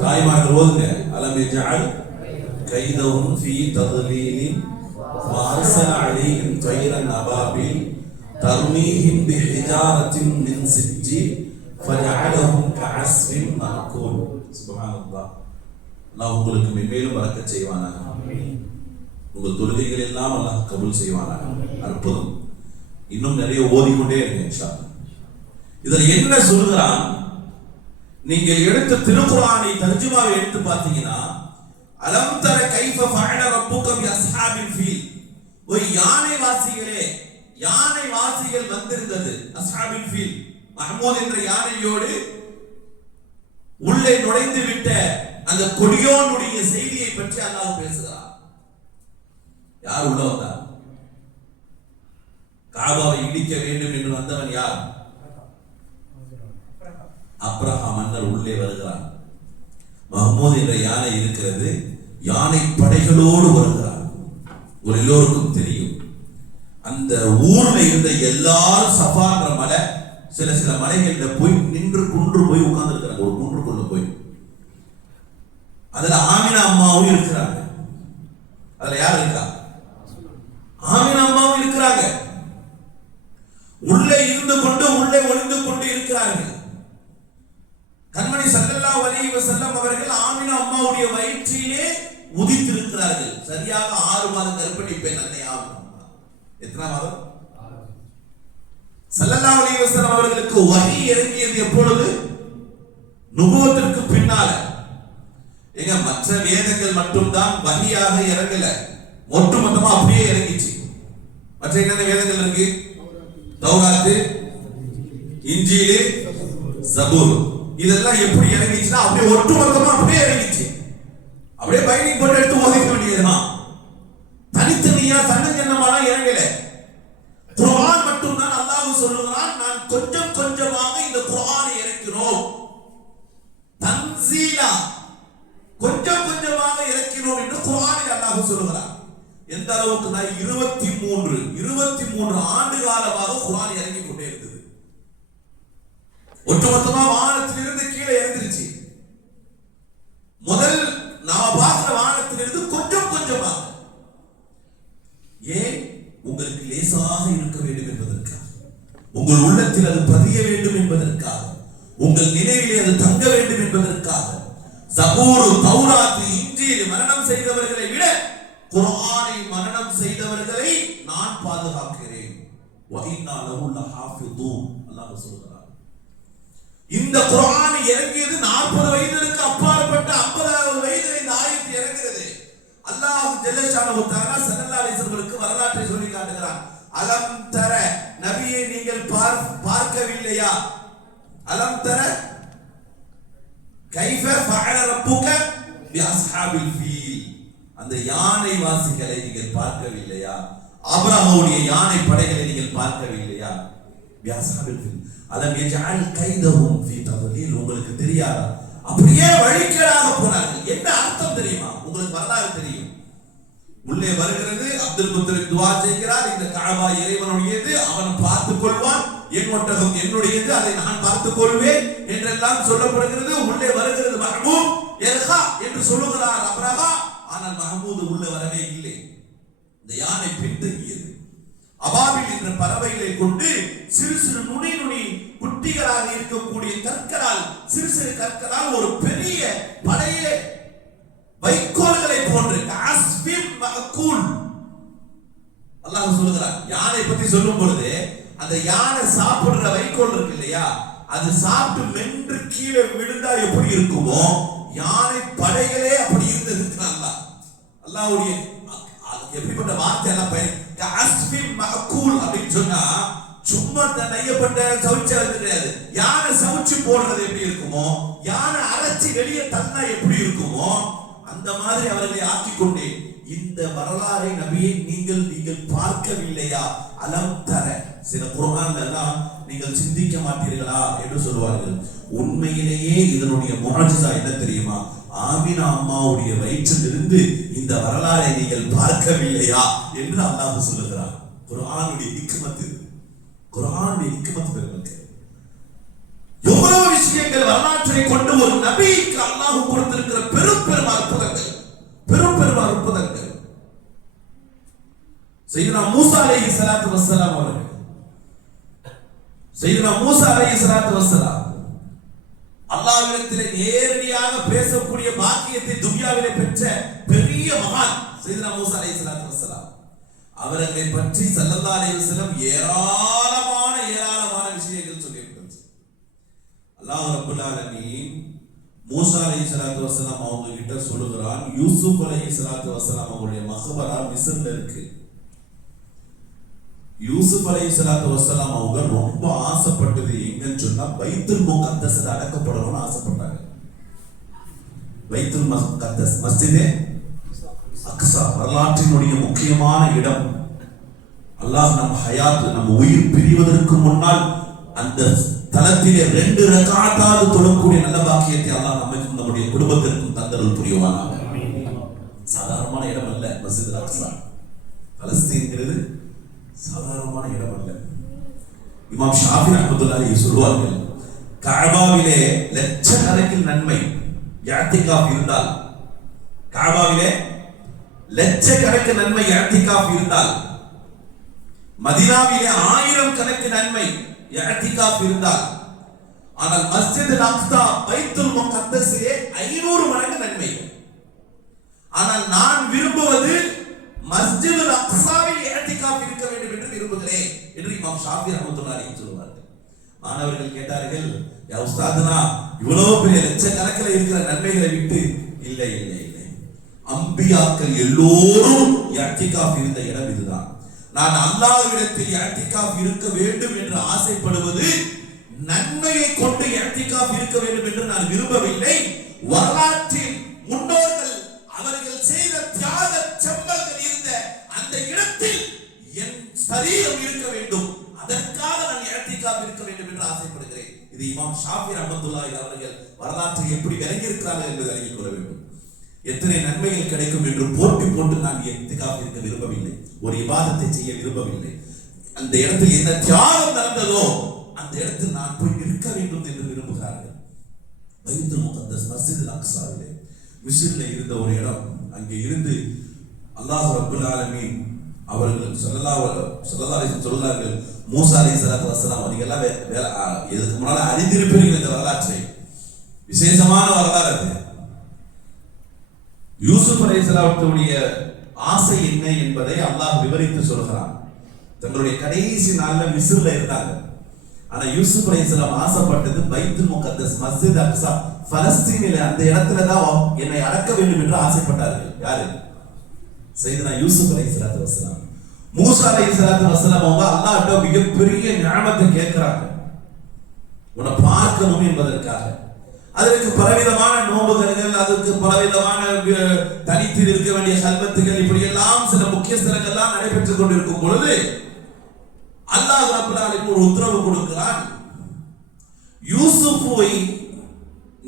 தாய்மார்கள் ஓதுங்க. அலம் யஜஅல் கைதஹும் ஃபீ தضلீல் வஅர்ஸல அலைஹிம் தைரன் அபாபில் தர்மீஹிம் பிஹிஜாரத்தின் மின் சிஜ்ஜீல் ஃபஜஅலஹும் கஅஸ்ஃபின் மஅகூல். சுப்ஹானல்லாஹ். அல்லாஹ் உங்களுக்கு மென்மேலும் பரக்கத் செய்வானாக. உங்கள் தொழுகைகள் எல்லாம் அல்லாஹ் கபூல் செய்வானாக. அற்புதம். இன்னும் நிறைய ஓதிக்கொண்டே இருக்கு இன்ஷா அல்லாஹ். இதுல என்ன சொல்கிறான்? நீங்கள் எடுத்த திருக்குர்ஆனை தர்ஜுமாவை எடுத்து பார்த்தீங்கன்னா, அலம் தர கைஃப ஃபஅல ரப்புக பி அஸ்ஹாபில் ஃபீல். ஓய் யானை வாசிகளே, யானை வாசிகள் வந்திருந்தது. அஸ்ஹாபில் ஃபீல், மஹ்மூத் என்ற யானையோடு உள்ளே நுழைந்து விட்ட அந்த கொடியோனுடைய செய்தியை பற்றி அல்லாஹ் பேசுகிறார். யார் உள்ள வந்தார்? காபாவை இடிக்க வேண்டும் என்று வந்தவன் யார்? அப்ரஹா மன்னர் உள்ளே வருகிறார். மஹ்மூத் என்ற யானை இருக்கிறது, யானை படைகளோடு வருகிறார். ஒரு எல்லோருக்கும் தெரியும், அந்த ஊர்ல இருந்த எல்லாரும் சஃபான்ற மலை, சில மலைகள்ல போய் நின்று குன்று போய் உட்கார்ந்து இருக்கிறாங்க. ஒரு குன்றுக்குள்ள போய், அதுல ஆமினா அம்மாவும் இருக்கிறாங்க. அதுல யார் இருக்கா? ஆமினா அம்மாவும் இருக்கிறாங்க. உள்ளே இருந்து கொண்டு உள்ளே ஒளிந்து கொண்டு இருக்கிறார்கள். கண்மணி ஸல்லல்லாஹு அலைஹி வஸல்லம் அவர்கள் ஆமினா அம்மாவுடைய வயிற்றிலே உதித்திருக்கிறார்கள். சரியாக 6 மாதம் கர்ப்பிணி பெண் அன்னை ஆமினா அம்மா. எத்தனை மாதம்? ஸல்லல்லாஹு அலைஹி வஸல்லம் அவர்களுக்கு வஹி இறங்கியது எப்பொழுது? நுபுவத்திற்கு பின்னால. எங்க மற்ற வேதங்கள் மட்டும்தான் வஹியாக இறங்கல, ஒட்டுமொத்தமா அப்படியே இறங்கிச்சு. மற்ற என்னென்ன வேதங்கள் இருக்கு? தௌராத், இன்ஜீல், ஜபூர். இதெல்லாம் எப்படி இறங்கிச்சுன்னா அப்படியே ஒட்டுமொத்தமா அப்படியே இறங்கிச்சு. அப்படியே பைண்டிங் போட்டு எடுத்து ஓதிக்க வேண்டியதுதான். தனித்தனியா சன்னஞ்சன்னமாலாம் இறங்கல. குர்ஆன் மட்டும் தான் அல்லாஹ் சொல்லுகிறான், நான் கொஞ்சம் கொஞ்சமாக இந்த குர்ஆனை இறக்கினோம். தன்சீலா, கொஞ்சம் கொஞ்சமாக இறக்கினோம் என்று குர்ஆனில் அல்லாஹ் சொல்லுகிறான். எந்த அளவுக்கு? நான் 23 ஆண்டு காலமாக குர்ஆன் இறங்கி கொண்டே இருந்தது. ஒட்டுமொத்தமா வானத்திலிருந்து கீழே இறங்கிருச்சு. முதல் நாம பார்க்கிற வானத்திலிருந்து கொஞ்சம் கொஞ்சமாக. ஏன்? உங்களுக்கு லேசாக இருக்க வேண்டும் என்பதற்காக, உங்கள் உள்ளத்தில் அது பதிய வேண்டும் என்பதற்காக, உங்கள் நினைவிலே அது தங்க வேண்டும் என்பதற்காக. ஜபூர், தௌராத், இன்ஜீல் மரணம் செய்தவர்களை விட குர்ஆனை மரணம் செய்தவர்களை நான் பாதுகாக்கிறேன். வ இன்னா லஹு லஹாஃபிதூன். அல்லாஹ் சொல்கிறார். இந்த குர்ஆன் இறங்கியது 40 வயதிற்கு அப்பாற்பட்ட 50வது வயதில் இந்த ஆயத்து இறங்குகிறது. அல்லாஹ் ஜல்ல ஷானஹு தஆலா ஸல்லல்லாஹு அலைஹி வஸல்லம் வரலாற்றை சொல்லி காட்டுகிறான். அலம் தர, நபியே நீங்கள் பார்க்கவில்லையா? அலம் தர கைஃப ஃபஅல ரப்புக பி அஸ்ஹாபில் ஃபீல். அந்த யானை வாசிகளை நீங்கள் பார்க்கவில்லையா? ஆபிரகாமுடைய யானை படைகளை நீங்கள் பார்க்கவில்லையா? அலம் யஜஅல் கைதஹும் ஃபீ தத்லீல். உங்களுக்கு தெரியாதா அப்படியே வழிகேடாக போனார்கள். என்ன அர்த்தம் தெரியுமா? உங்களுக்கு வரலாறு தெரியும். உள்ளே வருகிறது, அப்துல் முத்தலிப் துஆ செய்கிறார், இந்த கஅபா இறைவனுடையது, அவன் பார்த்துக் கொள்வான், என் ஒட்டகம் என்னுடையது, அதை நான் பார்த்துக் கொள்வேன் என்றெல்லாம் சொல்லப்படுகிறது. உள்ளே வருகிறது மஹ்மூத் எர்ஹா என்று சொல்லுகிறார் அப்ரஹா. ஆனால் மஹ்மூத் உள்ளே வரவே இல்லை. இந்த யானை பின்தங்கியது. அபாபில் என்ற பறவைகளை கொண்டு சிறு சிறு நுனி நுனி குட்டிகளாக இருக்கக்கூடிய கற்களால், சிறு சிறு கற்களால் ஒரு பெரிய படையே வைக்கோல்களை போன்று அல்லாஹ் சொல்லுகிறார். யானை பத்தி சொல்லும் பொழுது அந்த யானை சாப்பிடுற வைக்கோல் இருக்கு இல்லையா, அது சாப்பிட்டு மென்று கீழே விழுந்தா எப்படி இருக்குமோ யானை படைகளே அப்படி இருந்தது. அல்லாஹ்வுடைய எப்படிப்பட்ட வார்த்தை எல்லாம் அப்படின்னு சொன்னா சும்மா நெய்யப்பட்ட சவுச்ச கிடையாது. யானை சவுச்சு போடுறது எப்படி இருக்குமோ, யானை அரைச்சி வெளியே தந்தா எப்படி இருக்குமோ அந்த மாதிரி அவர்களை ஆக்கிக் கொண்டே இந்த வரலாறை நபியை நீங்கள் பார்க்கவில்லையா? அலம் தர சில குர்ஆன் எல்லாம் நீங்கள் சிந்திக்க மாட்டீர்களா என்று சொல்வார்கள். உண்மையிலேயே இதனுடைய முஅஜிஸா என்ன தெரியுமா? ஆமினா அம்மாவுடைய வயிற்றில் இருந்து இந்த வரலாறை நீங்கள் பார்க்கவில்லையா என்று அல்லாஹ் சொல்லுகிறார். குர்ஆனுடைய ஹிக்மத், குர்ஆனுடைய ஹிக்மத் பெருமக்களே, எவ்வளவு விஷயங்கள் வரலாற்றை கொண்டு ஒரு நபிக்கு அல்லாஹ் கொடுத்திருக்கிற பெரும் பெரும் அற்புதங்கள், பெரும் பெரும் அற்புதங்கள். சையதுனா மூசா அலைஹிஸ்ஸலாத்து வஸ்ஸலாம் அவர்கள், சையதுனா மூசா அலைஹிஸ்ஸலாத்து வஸ்ஸலாம் அல்லாஹ்விடத்திலே நேரடியாக பேசக்கூடிய பாக்கியத்தை துன்யாவிலே பெற்ற பெரிய மகான் சையதுனா மூசா அலைஹிஸ்ஸலாத்து வஸ்ஸலாம். அவர்களை பற்றி ஸல்லல்லாஹு அலைஹி வஸல்லம் ஏராளமான விஷயங்கள் சொல்லியிருக்கிறார். அல்லாஹ் ரப்பல் ஆலமீன் மூசா அலைஹிஸ்ஸலாத்து வஸ்ஸலாம் அவங்க கிட்ட சொல்லுகிறான், யூசுப் அலைஹிஸ்ஸலாத்து வஸ்ஸலாம் அவங்களுடைய மக்பரா மிஸ்ர்ல இருக்கு. யூசுப் அலைஹிஸ்ஸலாத்து வஸ்ஸலாம் அவங்க ரொம்ப ஆசைப்பட்டது எங்கன்னு சொன்னா பைத்துல் முகத்தஸ்ல அடக்கப்படணும்னு ஆசைப்பட்டாங்க. பைத்துல் முகத்தஸ் மஸ்ஜிதே அக்ஸா வரலாற்றினுடைய முக்கியமான இடம். அல்லாஹ் நம் ஹயாத், நம்ம உயிர் பிரிவதற்கு முன்னால் அந்த தலத்திலே 2 ரக்அத்தாவது தொழக்கூடிய நல்ல பாக்கியத்தை அல்லாஹ் நம்முடைய குடும்பத்திற்கும் தந்தருள் புரிவானாக. சாதாரணமான இடம் அல்ல மஸ்ஜித் அக்ஸா. பலஸ்தீன்ங்கிறது சாதாரணமான இடம் அல்ல. இமாம் ஷாஃபி ரஹ்மத்துல்லாஹி அலைஹி சொல்வார்கள், கஅபாவிலே லட்சக்கணக்கில் நன்மை இஅ்திகாஃப் இருந்தால், கஅபாவிலே லட்சக்கணக்கில் நன்மை இஅ்திகாஃப் இருந்தால், மதீனாவிலே 1000 கணக்கு நன்மை இஅ்திகாஃப் இருந்தால், ஆனால் மஸ்ஜித் அக்ஸா பைத்துல் முகத்தஸிலே 500 மடங்கு நன்மை. ஆனால் நான் விரும்புவது மஸ்ஜித் அக்ஸாவில் இஅ்திகாஃப் இருக்க வேண்டும் என்று விரும்புகிறேன் என்று இமாம் ஷாஃபி ரஹ்மத்துல்லாஹி அலைஹி சொல்வார்கள். மாணவர்கள் கேட்டார்கள், யா உஸ்தாத்னா இவ்வளவு பெரிய லட்சக்கணக்கில் இருக்கிற நன்மைகளை விட்டு, இல்லை இல்லை இல்லை, அம்பியாக்கள் எல்லோரும் இஅ்திகாஃப் இருந்த இடம் இதுதான். நான் அல்லாஹ்விடத்தில் இஅ்திகாஃப் இருக்க வேண்டும் என்று ஆசைப்படுவது நன்மையை கொண்டு இஅ்திகாஃப் இருக்க வேண்டும் என்று நான் விரும்பவில்லை. வரலாற்றில் முன்னோர்கள் அவர்கள் செய்த தியாக செம்மல்கள் இருந்த அந்த இடத்தில் என் சரீரம் இருக்க வேண்டும், அதற்காக நான் இஅ்திகாஃப் இருக்க வேண்டும் என்று ஆசைப்படுகிறேன். இது இமாம் ஷாஃபி ரஹ்மத்துல்லாஹி அவர்கள் வரலாற்றை எப்படி விளங்கியிருக்கிறார்கள் என்று அறிந்து கொள்ள வேண்டும். எத்தனை நன்மைகள் கிடைக்கும் என்று போட்டி போட்டு நான் இஅ்திகாஃப் இருக்க விரும்பவில்லை, ஒரு இபாதத்தை செய்ய விரும்பவில்லை. அந்த இடத்தில் என்ன தியாகம் நடந்ததோ அந்த இடத்தில் நான் போய் இருக்க வேண்டும் என்று விரும்புகிறார்கள். பைத்துல் முகத்தஸ் மஸ்ஜித் அக்ஸாவிலே மிஸ்ரில் இருந்த ஒரு இடம். அங்கே இருந்து அல்லாஹ் ரப்பல் ஆலமீன் அவர்கள் ஸல்லல்லாஹு அலைஹி சொல்கிறார்கள், மூசா அலைஹிஸ்ஸலாத்து வஸ்ஸலாம் நீங்கெல்லாம் இதுக்கு முன்னால அறிந்திருப்பீர்கள் இந்த வரலாற்றை, விசேஷமான வரலாறு அது. யூசுப் அலைஹிஸ்ஸலாத்துடைய ஆசை என்ன என்பதை அல்லாஹ் விவரித்து சொல்கிறான். தங்களுடைய கடைசி நாள்ல மிஸ்ர்ல இருந்தாங்க. ஆனா யூசுப் அலைஹிஸ்ஸலாம் ஆசைப்பட்டது பைத்துல் முகத்தஸ் மஸ்ஜித் அக்ஸா பலஸ்தீனிலே அந்த இடத்துல தான் என்னை அடக்க வேண்டும் என்று ஆசைப்பட்டார்கள். யாரு? சையதுனா யூசுப் அலைஹிஸ்ஸலாத்து வஸ்ஸலாம். மூசா அலைஹிஸ்ஸலாத்து வஸ்ஸலாம் அவங்க அல்லாஹ்ட்ட மிகப்பெரிய நிஅமத்தை கேட்கிறாங்க, உன்னை பார்க்கணும் என்பதற்காக. அதற்கு பலவிதமான நோம்புகள், அதுக்கு பலவிதமான தனித்து இருக்க வேண்டிய கல்வத்துகள், இப்படி எல்லாம் சில முக்கியஸ்தலங்கள்லாம் நடைபெற்றுக் கொண்டிருக்கும் பொழுது அல்லாஹ் ரப்பல் ஆலமீன் ஒரு உத்தரவு கொடுக்கிறான், யூசுஃபை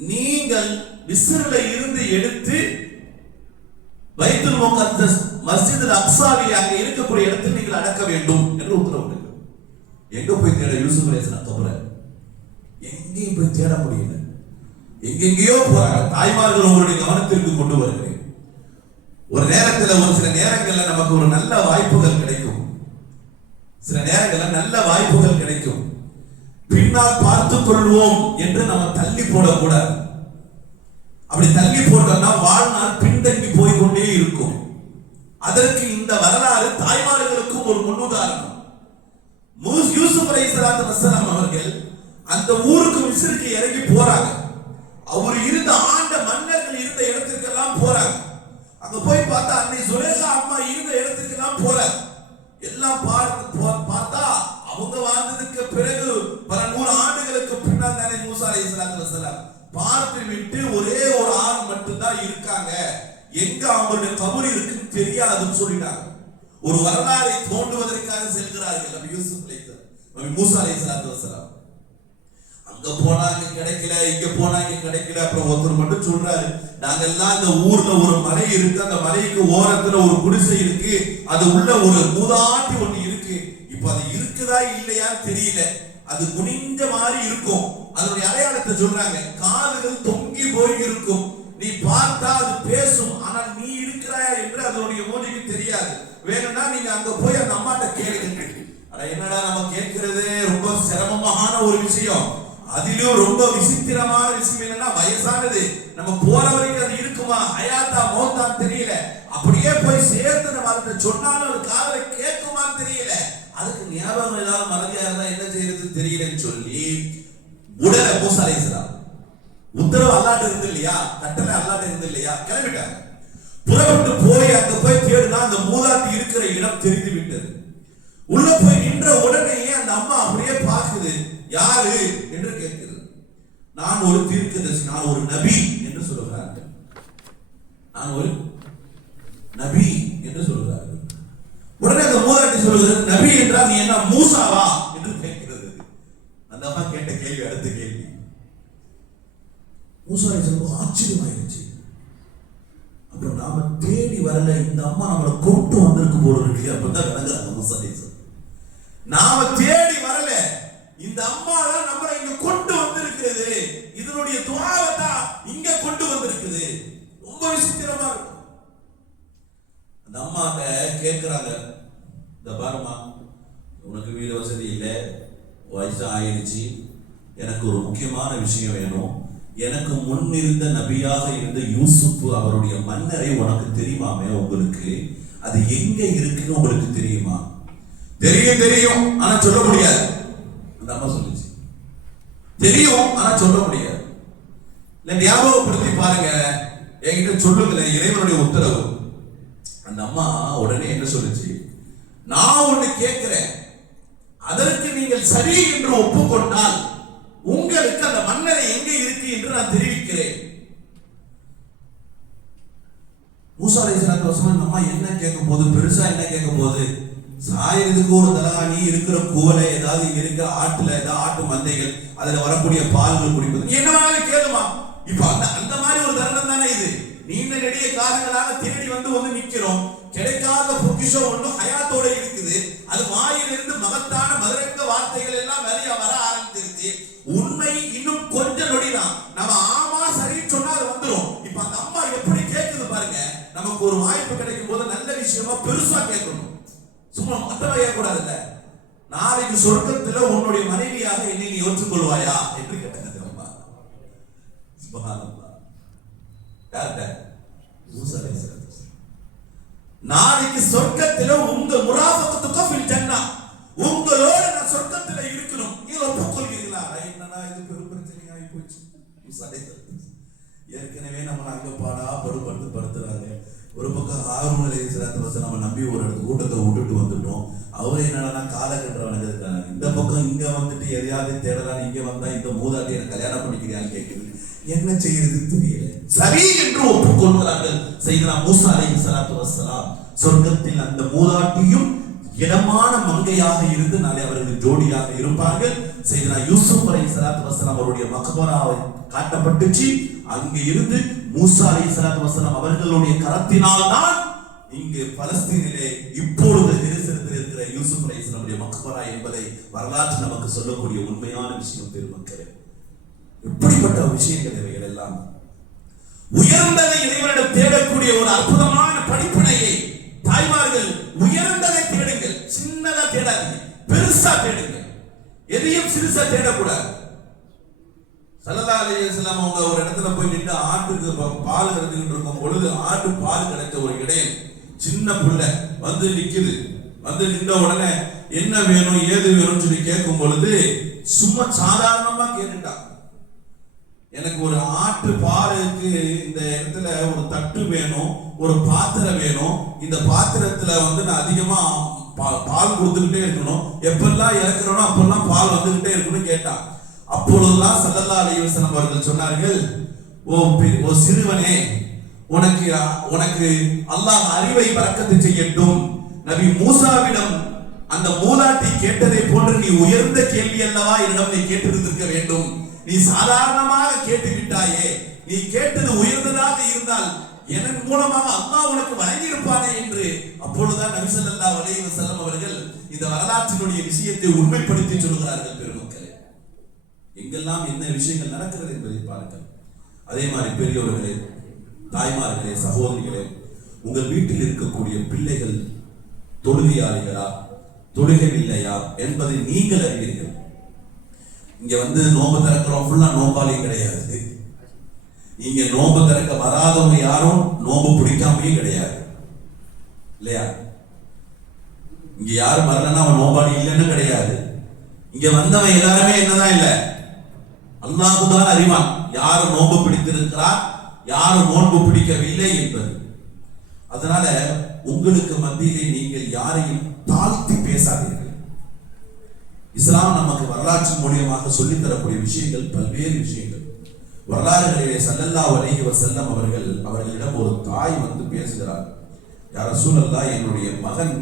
நீங்கள் மிஸ்ரில் இருந்து எடுத்து பைத்துல் முகத்தஸ் மஸ்ஜிதுல் அக்ஸாவில் அங்கே இருக்கக்கூடிய இடத்தில் நீங்கள் அடக்க வேண்டும் என்று உத்தரவு. எங்க போய் தேட யூசுப் அலைஹிஸ்ஸலாம் கபரை? எங்கேயும் போய் தேட முடியல. எங்கெங்கேயோ போறாங்க. தாய்மார்கள் உங்களுடைய கவனத்திற்கு கொண்டு வருகிறேன். ஒரு நேரத்தில் ஒரு சில நேரங்கள்ல நமக்கு ஒரு நல்ல வாய்ப்புகள் கிடைக்கும். சில நேரங்கள்ல நல்ல வாய்ப்புகள் கிடைக்கும். பின்னால் பார்த்துக் கொள்வோம் என்று நம்ம தள்ளி போடக்கூடாது. அப்படி தள்ளி போட்டோம்னா வாழ்நாள் பின்தங்கி போய்கொண்டே இருக்கும். அதற்கு இந்த வரலாறு தாய்மார்களுக்கும் ஒரு முன்னுதாரணம். யூசுப் அலைஹிஸ்ஸலாத்து வஸ்ஸலாம் அவர்கள் அந்த ஊருக்கு மிஸ்ருக்கு இறங்கி போறாங்க. அவர் இருந்த ஆண்ட மன்னர்கள் இருந்த இடத்திற்கெல்லாம் போறாங்க. அங்க போய் பார்த்தா அன்னை சுலேகா அம்மா இருந்த இடத்திற்கெல்லாம் போறாங்க. எல்லாம் பார்த்தா அவங்க வாழ்ந்ததுக்கு பிறகு பல 100 ஆண்டுகளுக்கு பின்னால் தானே மூசா அலைஹிஸ்ஸலாத்து வஸ்ஸலாம் பார்த்து விட்டு ஒரே ஒரு ஆள் மட்டும்தான் இருக்காங்க, எங்க அவங்களுடைய கபர் இருக்குன்னு தெரியாதுன்னு சொல்லிட்டாங்க. ஒரு வரலாறை தோண்டுவதற்காக செல்கிறார்கள் நபி யூசுப் அலைஹிஸ்ஸலாம், நபி மூசா அலைஹிஸ்ஸலாத்து வஸ்ஸலாம். அங்க போனா அங்க கிடைக்கல, இங்க போனா இங்க கிடைக்கல. அப்புறம் ஒருத்தர் மட்டும் சொல்றாரு, நாங்க எல்லாம் இந்த ஊர்ல ஒரு மலை இருக்கு, அந்த மலைக்கு ஓரத்துல ஒரு குடிசை இருக்கு, அது உள்ள ஒரு மூதாட்டி ஒண்ணு இருக்கு. இப்ப அது இருக்குதா இல்லையான்னு தெரியல, அது குனிஞ்ச மாதிரி இருக்கும். அதனுடைய அடையாளத்தை சொல்றாங்க, காதுகள் தொங்கி போய் இருக்கும், நீ பார்த்தா அது பேசும், ஆனால் நீ இருக்கிறாயா என்று அதனுடைய மூஞ்சிக்கு தெரியாது. வேணும்னா நீங்க அங்க போய் அந்த அம்மாட்ட கேளுங்க. அட என்னடா நம்ம கேட்கிறது ரொம்ப சிரமமான ஒரு விஷயம். அதிலும் ரொம்ப விசித்திரமான விஷயம் என்னன்னா, வயசானது, நம்ம போற வரைக்கும் அது இருக்குமா, ஹயாத்தா மௌத்தான்னு தெரியல. அப்படியே போய் சேர்த்து நம்ம அதை சொன்னாலும் அது காதுல கேட்குமான்னு தெரியல. அதுக்கு ஞாபகம் ஏதாவது மறதியா இருந்தா என்ன செய்யறது தெரியலன்னு சொல்லி உடலை மூசா அலைஹிஸ்ஸலாம் உத்தரவு அல்லாஹ்ட்ட இருந்து இல்லையா, கட்டளை அல்லாஹ்ட்ட இருந்து இல்லையா, கிளம்பிட்டாங்க. புறப்பட்டு போய் அங்க போய் தேடுனா அந்த மூதாட்டி இருக்கிற இடம் தெரிந்து விட்டது. உள்ள போய் நின்ற உடனே அந்த அம்மா அப்படியே பார்க்குது, யாரு என்று கேட்கிறது. நான் ஒரு தீர்க்கதரிசி, நான் ஒரு நபி என்று சொல்லுகிறார்கள். நான் ஒரு நபி என்று சொல்லுகிறார்கள். உடனே அந்த மூதாட்டி சொல்லுகிறது, நபி என்றால் நீ என்ன மூசாவா என்று கேட்கிறது. அந்த அம்மா கேட்ட கேள்வி அடுத்த கேள்வி. மூசா அலைஹிஸ்ஸலாம் ஆச்சரியமாயிருச்சு. அப்புறம் நாம தேடி வரல, இந்த அம்மா நம்மளை கொண்டு வந்திருக்கு போல இருக்கு. அப்பதான் விளங்குறாங்க மூசா அலைஹிஸ்ஸலாம். நாம தேடி வரல, இந்த அம்மா தான் நம்மளை இங்க கொண்டு வந்திருக்கிறது. இதனுடைய துஆவை தான் இங்க கொண்டு வந்திருக்குது. ரொம்ப விசித்திரமா இருக்கும். அந்த அம்மாட்ட கேட்கிறாங்க, இந்த பாருமா, உனக்கு வீடு வசதி இல்லை, வயசு ஆயிடுச்சு, எனக்கு ஒரு முக்கியமான விஷயம் வேணும். எனக்கு முன் இருந்த நபியாக இருந்த யூசுப் அவருடைய மன்னரை உனக்கு தெரியுமாமே, உங்களுக்கு அது எங்க இருக்குன்னு உங்களுக்கு தெரியுமா? தெரியும் தெரியும், ஆனா சொல்ல முடியாது. அந்த அம்மா சொல்லுச்சு, தெரியும் ஆனா சொல்ல முடியாது. இல்ல ஞாபகப்படுத்தி பாருங்க, என்கிட்ட சொல்லுங்களேன், இறைவனுடைய உத்தரவு. அந்த அம்மா உடனே என்ன சொல்லுச்சு, நான் ஒண்ணு கேட்கிறேன், அதற்கு நீங்கள் சரி என்று ஒப்புக்கொண்டால் உங்களுக்கு அந்த மன்னரை எங்கே இருக்கு என்று நான் தெரிவிக்கிறேன். மூசா அலைஹிஸ்ஸலாத்து வஸலாம் அம்மா என்ன கேட்கும் போது, பெருசா என்ன கேட்கும் போது, சாயதுக்கு ஒரு தலகாணி இருக்கிற குவலை, ஏதாவது இங்க இருக்கிற ஆட்டுல ஏதாவது ஆட்டு மந்தைகள், அதுல வரக்கூடிய பால்கள் குடிப்பது, என்ன வேணாலும் கேளுமா. இப்ப அந்த மாதிரி ஒரு தருணம் தானே இது. நீண்ட நெடிய காலங்களாக தேடி வந்து நிக்கிறோம், கிடைக்காத பொக்கிஷம் ஒன்றும் ஹயாத்தோட இருக்குது. அது வாயிலிருந்து மகத்தான மதுரக்க வார்த்தைகள் எல்லாம் நிறைய வர ஆரம்பிச்சிருச்சு. உண்மை இன்னும் கொஞ்ச நொடிதான், நம்ம ஆமா சரி சொன்னா அது வந்துடும். இப்ப அந்த அம்மா எப்படி கேட்குது பாருங்க. நமக்கு ஒரு வாய்ப்பு கிடைக்கும் போது நல்ல விஷயமா பெருசா கேட்கணும், சும்மா மத்தவ கேட்கக்கூடாது. இல்ல, நாளைக்கு சொர்க்கத்துல உன்னுடைய மனைவியாக என்னை நீ ஏற்றுக்கொள்வாயா என்று கேட்டாங்க அம்மா. சுப்ஹானல்லாஹ். நாளைக்கு சொர்க்கத்துல உங்க முராஃபகத்துக்கு ஃபில் ஜன்னா, உங்களோட நான் சொர்க்கத்துல இருக்கணும், நீங்க ஒப்புக்கொள்கிறீங்களா? என்னன்னா இது பெரும் பிரச்சனையாகி போச்சு. ஏற்கனவே நம்ம அங்க பாடா படுத்துறாங்க. ஒரு பக்கம் ஹாரூன் அலைஹிஸ்ஸலாத்து வஸலாம் நம்ம நம்பி ஒரு கூட்டத்தை விட்டுட்டு வந்துட்டோம். அவரு என்னன்னா காலகன்றவனுக்கு இருக்காங்க. இந்த பக்கம் இங்க வந்துட்டு எதையாவது தேடலாம், இங்க வந்தா இந்த மூதாட்டி எனக்கு கல்யாணம் பண்ணிக்கிறியான்னு கேட்குது. என்ன செய்யறது தெரியல. சரி என்று ஒப்புக்கொள்கிறார்கள். செய்தனா மூசா அலைஹிஸ்ஸலாத்து வஸலாம் சொர்க்கத்தில் அந்த மூதாட்டியும் இடமான மங்கையாக இருந்து நாளை அவர்கள் ஜோடியாக இருப்பார்கள். சையதுனா யூசுப் அலைஹிஸ்ஸலாத்து வஸலாம் அவருடைய மக்பராவை காட்டப்பட்டுச்சு. அங்கே இருந்து மூசா அலைஹிஸ்ஸலாத்து வஸலாம் அவர்களுடைய கரத்தினால் தான் இங்கு பலஸ்தீனிலே இப்பொழுது ஜெருசலத்தில் இருக்கிற யூசுப் அலைஹிஸ்ஸலாமுடைய மக்பரா என்பதை வரலாற்று நமக்கு சொல்லக்கூடிய உண்மையான விஷயம் பெருமக்களே. இப்படிப்பட்ட விஷயங்கள் இவைகள் எல்லாம் உயர்ந்ததை இறைவனிடம் தேடக்கூடிய ஒரு அற்புதமான படிப்பினையை தாய்மார்கள் உயர்ந்ததை தேடுங்கள். சின்னதா தேடாதீங்க, பெருசா தேடுங்க. எதையும் சிறுசா தேடக்கூடாது. ஸல்லல்லாஹு அலைஹி வஸல்லம் அவங்க ஒரு இடத்துல போய் நின்று ஆட்டுக்கு பால் கறந்துகிட்டு இருக்கும் பொழுது ஆட்டு பால் கிடைச்ச ஒரு இடையன் சின்ன பிள்ளை வந்து நிக்குது. வந்து நின்ற உடனே என்ன வேணும் ஏது வேணும்னு சொல்லி கேட்கும் பொழுது சும்மா சாதாரணமா கேட்டுட்டான், எனக்கு ஒரு ஆட்டு பாலுக்கு இந்த இடத்துல ஒரு தட்டு வேணும், ஒரு பாத்திரம் வேணும், இந்த பாத்திரத்துல வந்து நான் அதிகமா பால் கொடுத்துக்கிட்டே இருக்கணும், எப்பெல்லாம் இறக்குறனோ அப்பெல்லாம் பால் வந்துகிட்டே இருக்கணும்னு கேட்டான். அப்பொழுதுதான் ஸல்லல்லாஹு அலைஹி வஸல்லம் அவர்கள் சொன்னார்கள், ஓ சிறுவனே, உனக்கு அல்லாஹ் அறிவை பரக்கத்து செய்யட்டும். நபி மூசாவிடம் அந்த மூலாட்டி கேட்டதை போன்று நீ உயர்ந்த கேள்வி அல்லவா என்னிடம் நீ கேட்டிருந்திருக்க வேண்டும். நீ சாதாரணமாக கேட்டு விட்டாயே, நீ கேட்டது உயர்ந்ததாக இருந்தால் என் மூலமாக அல்லாஹ் உனக்கு வழங்கி இருப்பானே என்று. அப்பொழுதுதான் நபி ஸல்லல்லாஹு அலைஹி வஸல்லம் அவர்கள் இந்த வரலாற்றினுடைய விஷயத்தை உண்மைப்படுத்தி சொல்கிறார்கள். பெருமக்களே, எங்கெல்லாம் என்ன விஷயங்கள் நடக்கிறது என்பதை பாருங்கள். அதே மாதிரி பெரியோர்களே, தாய்மார்களே, சகோதரிகளே, உங்கள் வீட்டில் இருக்கக்கூடிய பிள்ளைகள் தொழுகையாளிகளா தொழுகை இல்லையா என்பதை நீங்கள் அறிவீர்கள். இங்க வந்து நோம்பு திறக்கிறோம், ஃபுல்லா நோம்பாளியும் கிடையாது. இங்க நோம்பு திறக்க வராதவங்க யாரும் நோம்பு பிடிக்காமயே கிடையாது, இல்லையா? இங்க யாரும் வரலன்னா அவன் நோம்பாளி இல்லைன்னு கிடையாது. இங்க வந்தவன் எல்லாருமே என்னதான் இல்ல, அல்லாஹ்தான் அறிவான் யாரு நோம்பு பிடித்திருக்கிறார், யாரு நோன்பு பிடிக்கவில்லை என்பது. அதனால உங்களுக்கு மத்தியிலே நீங்கள் யாரையும் தாழ்த்தி பேசாதீர்கள். இஸ்லாம் நமக்கு வரலாற்று மூலியமாக சொல்லித் தரக்கூடிய விஷயங்கள் பல்வேறு விஷயங்கள். வரலாறுகளிலே ஸல்லல்லாஹு அலைஹி வஸல்லம் அவர்களிடம் ஒரு தாய் வந்து பேசுகிறார், யா ரசூலல்லாஹ், என்னுடைய மகன்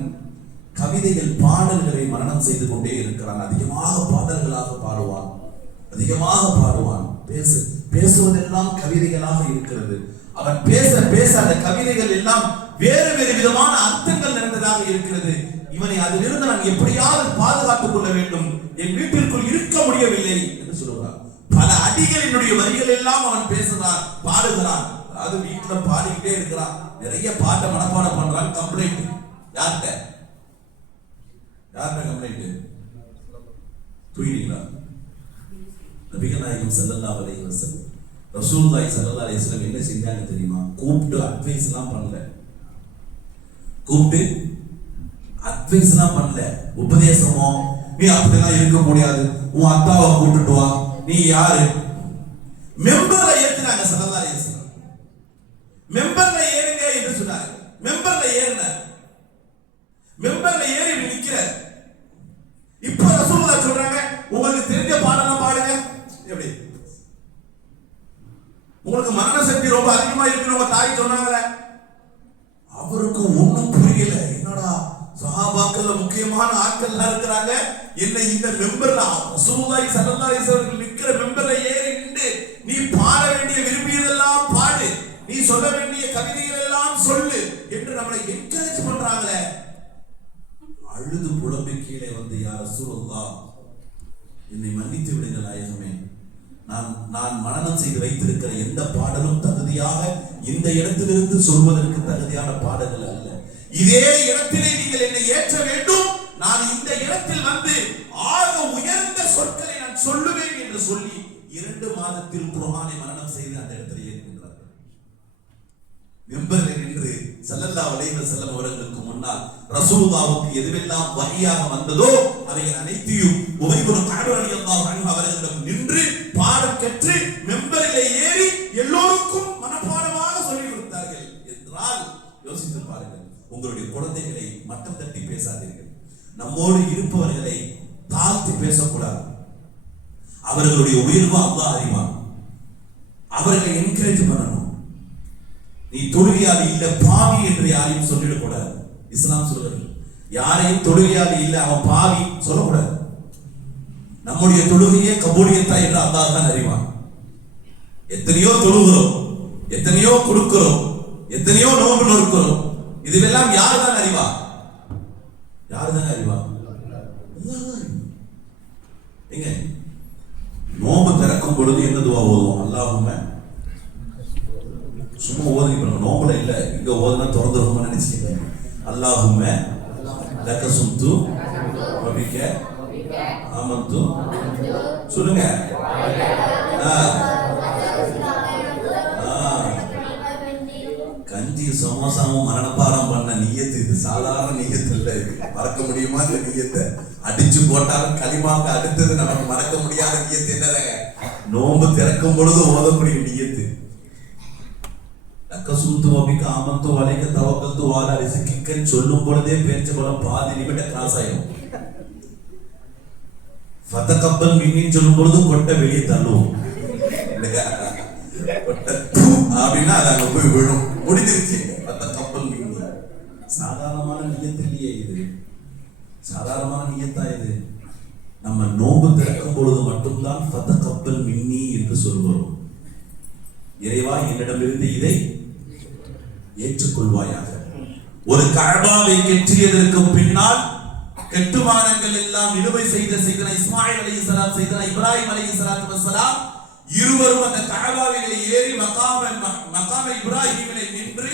கவிதைகள் பாடல்களை மனனம் செய்து கொண்டே இருக்கிறான், அதிகமாக பாடல்களாக பாடுவான், அதிகமாக பாடுவான், பேசுவதெல்லாம் கவிதைகளாக இருக்கிறது. அவன் பேச பேச அந்த கவிதைகள் எல்லாம் வேறு வேறு விதமான அர்த்தங்கள் நிறைந்ததாக இருக்கிறது. இவனை அதிலிருந்து நான் எப்படியாவது பாதுகாத்துக் கொள்ள வேண்டும், என் வீட்டிற்குள் இருக்க முடியவில்லை என்று சொல்லுகிறான். பல அடிகளினுடைய வரிகள் எல்லாம் அவன் பேசுகிறான், பாடுகிறான். அதாவது வீட்டுல பாடிக்கிட்டே இருக்கிறான், நிறைய பாட்டை மனப்பாடம் பண்றான். கம்ப்ளைண்ட் யார்கிட்ட கம்ப்ளைண்ட்? தூங்கிட்டீங்களா? நபிகள் நாயகம் ஸல்லல்லாஹு அலைஹி வஸல்லம் ரசூலுல்லாஹி ஸல்லல்லாஹு அலைஹி வஸல்லம் என்ன செஞ்சாங்க தெரியுமா? கூப்பிட்டு அட்வைஸ் எல்லாம் பண்ணல, கூப்பிட்டு அட்வைஸ் எல்லாம் பண்ணல, உபதேசமோ நீ அப்படிலாம் இருக்க முடியாது, உன் அத்தாவை கூப்பிட்டு வா, நீ யாரு? மெம்பர்ல ஏத்துனாங்க ஸல்லல்லாஹு அலைஹி வஸல்லம். மெம்பர்ல ஏறுங்க என்று சொன்னாங்க. மெம்பர்ல ஏறுன, மெம்பர்ல ஏறி நிக்கிற. இப்ப ரசூலுல்லாஹ் சொல்றாங்க, உங்களுக்கு தெரிஞ்ச பாடலாம் பாடுங்க. எப்படி? உங்களுக்கு மரண சக்தி ரொம்ப அதிகமா இருக்கு உங்க தாய் சொன்னாங்களே. அவருக்கு ஒண்ணும் புரியல. என்னடா சஹாபாக்கள்ல முக்கியமான ஆட்கள்லாம் இருக்கிறாங்க, என்ன இந்த மெம்பர்ல ரசூலுல்லாஹி ஸல்லல்லாஹு அலைஹி வஸல்லம் நிக்கிற மெம்பர்ல ஏறி நின்று நீ பாட வேண்டிய விரும்பியதெல்லாம் பாடு, நீ சொல்ல வேண்டிய கவிதைகள் எல்லாம் சொல்லு என்று நம்மளை என்கரேஜ் பண்றாங்களே. அழுது புலம்பி கீழே வந்து, யா ரசூலுல்லாஹ், என்னை மன்னித்து விடுங்க நாயகமே, நான் மனனம் செய்து வைத்திருக்கிற எந்த பாடலும் தகுதியாக இந்த இடத்திலிருந்து சொல்வதற்கு தகுதியான பாடல்கள் அல்ல. இதே இடத்திலே நீங்கள் என்னை ஏற்ற வேண்டும், நான் இந்த இடத்தில் வந்து ஆக உயர்ந்த சொற்களை நான் சொல்லுவேன் என்று சொல்லி 2 மாதத்தில் குர்ஆனை மனனம் செய்து அந்த இடத்தில் ஏற்றுகிறார். மெம்பரில் நின்று ஸல்லல்லாஹு அலைஹி வஸல்லம் அவர்களுக்கு முன்னால் ரசூலுல்லாஹ்வுக்கு எதுவெல்லாம் வஹியாக வந்ததோ அவைகள் அனைத்தையும் உபை இப்னு கஅப் ரலியல்லாஹு அன்ஹு அவர்களிடம் நின்று பாடம் கற்று மெம்பரிலே ஏறி எல்லோருக்கும் மனப்பாடமாக சொல்லிக் கொடுத்தார்கள் என்றால் யோசித்து பாருங்கள். உங்களுடைய குழந்தைகளை மட்டம் தட்டி பேசாதீர்கள். நம்மோடு இருப்பவர்களை தாழ்த்தி பேசக்கூடாது. அவர்களுடைய உயர்வு அல்லாஹ் அறிவான். அவர்களை என்கரேஜ் பண்ணணும். நீ தொழுகையாளி இல்ல பாவி என்று யாரையும் சொல்லிடக்கூடாது. இஸ்லாம் சொல்கிறது, யாரையும் தொழுகையாளி இல்லை அவன் பாவி சொல்லக்கூடாது. நம்முடைய தொழுகையே கபூலியத்தா என்று அல்லாஹ் தான் அறிவான். எத்தனையோ தொழுகிறோம், எத்தனையோ கொடுக்கிறோம், எத்தனையோ நோன்பு நோக்கிறோம், இதுவெல்லாம் யார் தான் அறிவா? யார் தான் அறிவா? எங்க நோன்பு திறக்கும் பொழுது என்ன துவா ஓதுவோம்? அல்லாஹும்ம, சும்மா ஓதி நோம்புல இல்ல, இங்க ஓதுனா திறந்துருவோம்னு நினைச்சீங்க. அல்லாஹும்ம லக்க சும்து வபிக்க ஆமந்து சொல்லுங்க. கஞ்சி சமோசாவும் மரணப்பாடம் பண்ண நியத்து இது சாதாரண நியத்து இல்ல. மறக்க முடியுமா இந்த நியத்தை? அடிச்சு போட்டாலும் களிமாக்கு அடுத்தது நமக்கு மறக்க முடியாத நியத்து என்னங்க? நோன்பு திறக்கும் பொழுது ஓதக்கூடிய நியத்து. லக்கசுத்து வபிக்க ஆமந்து வலைக்க தவக்கத்து வாலா ரிஸ்கிக்கன் சொல்லும் பொழுதே பேச்சு பலம் பாதி நிமிடம் கிராஸ் ஆயிடும். ஃபதகப்பல் மின்னின்னு சொல்லும் பொழுது கொட்டை வெளியே தள்ளுவோம். அப்படின்னா அது அங்க போய் விழும், முடிஞ்சிருச்சு. ஃபதகப்பல் மின்னி சாதாரணமான நியத்து இல்லையே இது, சாதாரணமான நியத்தா இது? நம்ம நோன்பு திறக்கும் பொழுது மட்டும்தான் ஃபதகப்பல் மின்னி என்று சொல்கிறோம். இறைவா என்னிடமிருந்து இதை ஏற்றுக்கொள்வாயாக. ஒரு கஅபாவை கெட்டியதற்கு பின்னால் கட்டுமானங்கள் எல்லாம் நிலுவை செய்த சையதுனா இஸ்மாயில் அலைஹிஸ்ஸலாம், சையதுனா இப்ராஹிம் அலைஹிஸ்ஸலாத்து வஸ்ஸலாம் இருவரும் அந்த கஅபாவிலே ஏறி மகாம இப்ராஹிமிலே நின்று,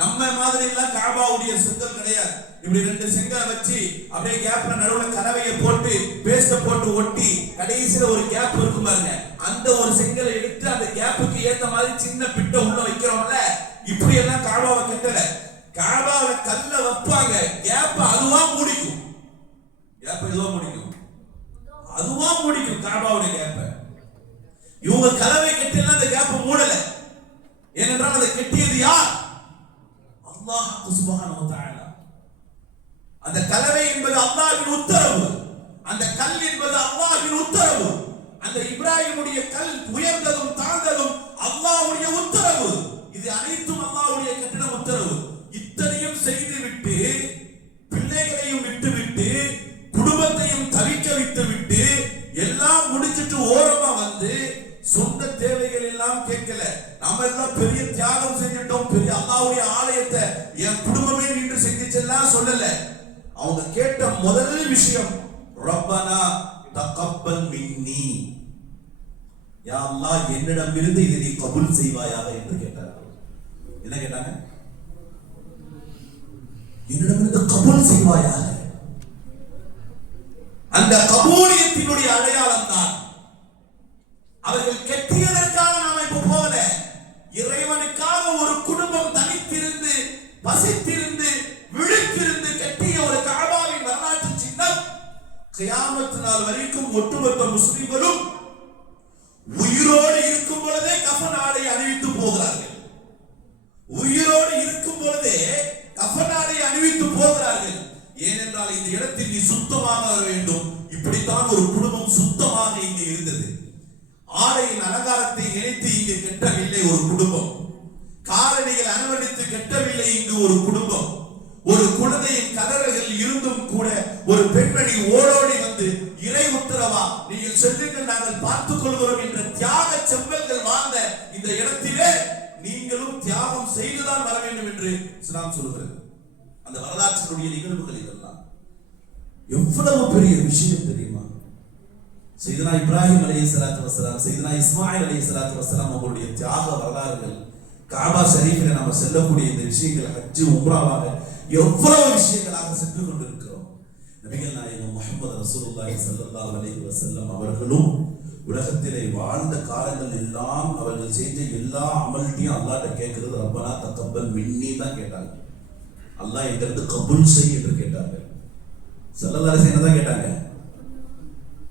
நம்ம மாதிரி எல்லாம் கஅபாவுடைய செங்கல் கிடையாது. இப்படி ரெண்டு செங்கலை வச்சு அப்படியே கேப்ல நடுவுல கலவையை போட்டு பேஸ்ட போட்டு ஒட்டி கடைசியில ஒரு கேப் இருக்கும் பாருங்க, அந்த ஒரு செங்கலை எடுத்து அந்த கேப்புக்கு ஏத்த மாதிரி சின்ன பிட்ட உள்ள வைக்கிறோம்ல, இப்படி எல்லாம் கஅபாவை கட்டல. கஅபாவை கல்ல வைப்பாங்க, கேப் அதுவா மூடிக்கும். கேப் எதுவா மூடிக்கும்? அதுவா மூடிக்கும் கஅபாவுடைய கேப்ப. இவங்க கலவை கட்டினா அந்த கேப் மூடல. ஏனென்றால் அதை கட்டியது யார்? அல்லாஹ் சுப்ஹானஹு வ தஆலா. அந்த கலவை என்பது அல்லாஹ்வின் உத்தரவு, அந்த கல் என்பது அல்லாஹ்வின் உத்தரவு. அந்த இப்ராஹிமுடைய கல் உயர்ந்ததும் தாழ்ந்ததும் அல்லாஹ்வுடைய உத்தரவு. இது அனைத்தும் அல்லாஹ்வுடைய கட்டளை உத்தரவு. இத்தனையும் செய்துவிட்டு, பிள்ளைகளையும் விட்டுவிட்டு, குடும்பத்தையும் தவிக்க விட்டுவிட்டு, எல்லாம் முடிச்சிட்டு ஓரமா வந்து சொந்த தேவைகள் எல்லாம் கேட்கல. நாம எல்லாம் பெரிய தியாகம் செஞ்சிட்டோம், பெரிய அல்லாஹ்வுடைய ஆலயத்தை என் குடும்பமே நின்று செஞ்சிச்செல்லாம் சொல்லல. அவங்க கேட்ட முதல் விஷயம் ரப்பனா தகப்பல் மின்னி, யா அல்லாஹ் என்னிடமிருந்து இதை நீ கபூல் செய்வாயாக என்று கேட்டார். என்ன கேட்டாங்க? என்னிடமிருந்து கபூல் செய்வாயாக. அந்த கபூலியத்தினுடைய அடையாளம் தான் அவர்கள் கெட்டியதற்காக நாம இப்ப போகல. இறைவனுக்காக ஒரு குடும்பம் தனித்திருந்து பசித்திருந்து விழித்திருந்து கெட்டிய ஒரு கஅபாவின் வரலாற்று சின்னம் கியாமத் நாள் வரைக்கும் ஒட்டுமொத்த முஸ்லிம்களும் உயிரோடு இருக்கும் பொழுதே கஃன் ஆடை அணிவித்து போகிறார்கள். உயிரோடு இருக்கும் பொழுதே கஃன் ஆடை அணிவித்து போகிறார்கள். ஏனென்றால் இந்த இடத்தில் நீ சுத்தமாக வர வேண்டும். இப்படித்தான் ஒரு குடும்பம் சுத்தமாக இங்கே இருந்தது. ஆடையின் அலங்காரத்தை நினைத்து இங்கு கெட்டவில்லை ஒரு குடும்பம். காலணிகள் அனுமதித்து கெட்டவில்லை இங்கு ஒரு குடும்பம். ஒரு குழந்தையின் கதறுகள் இருந்தும் கூட ஒரு பெண்மணி ஓடோடி வந்து இறை உத்தரவா நீங்கள் செல்லுங்கள் நாங்கள் பார்த்துக் கொள்கிறோம் என்ற தியாக செம்பல்கள் வாழ்ந்த இந்த இடத்திலே நீங்களும் தியாகம் செய்துதான் வர வேண்டும் என்று இஸ்லாம் சொல்கிறது. அந்த வரலாற்றினுடைய நிகழ்வுகள் இதெல்லாம் எவ்வளவு பெரிய விஷயம் தெரியுமா? சையதுனா இப்ராஹிம் அலைஹிஸ்ஸலாத்து வஸ்ஸலாம், சையதுனா இஸ்மாயில் அலைஹிஸ்ஸலாத்து வஸ்ஸலாம் அவங்களுடைய தியாக வரலாறுகள், காபா ஷரீஃபிலே நாம செல்லக்கூடிய இந்த விஷயங்கள், ஹஜ் உம்ராவாக எவ்வளவு விஷயங்களாக சென்று கொண்டிருக்கிறோம். நபிகள் நாயகம் முஹம்மது ரசூலுல்லாஹி ஸல்லல்லாஹு அலைஹி வஸல்லம் அவர்களும் உலகத்திலே வாழ்ந்த காலங்கள் எல்லாம் அவர்கள் செஞ்ச எல்லா அமல்த்தையும் அல்லாஹ்ட்ட கேட்கிறது ரப்பனா தகப்பல் மின்னி தான் கேட்டாங்க. அல்லாஹ் என்கிட்ட கபூல் செய் என்று கேட்டாங்க. ஸல்லல்லாஹு அலைஹி வஸல்லம் தான் கேட்டாங்க.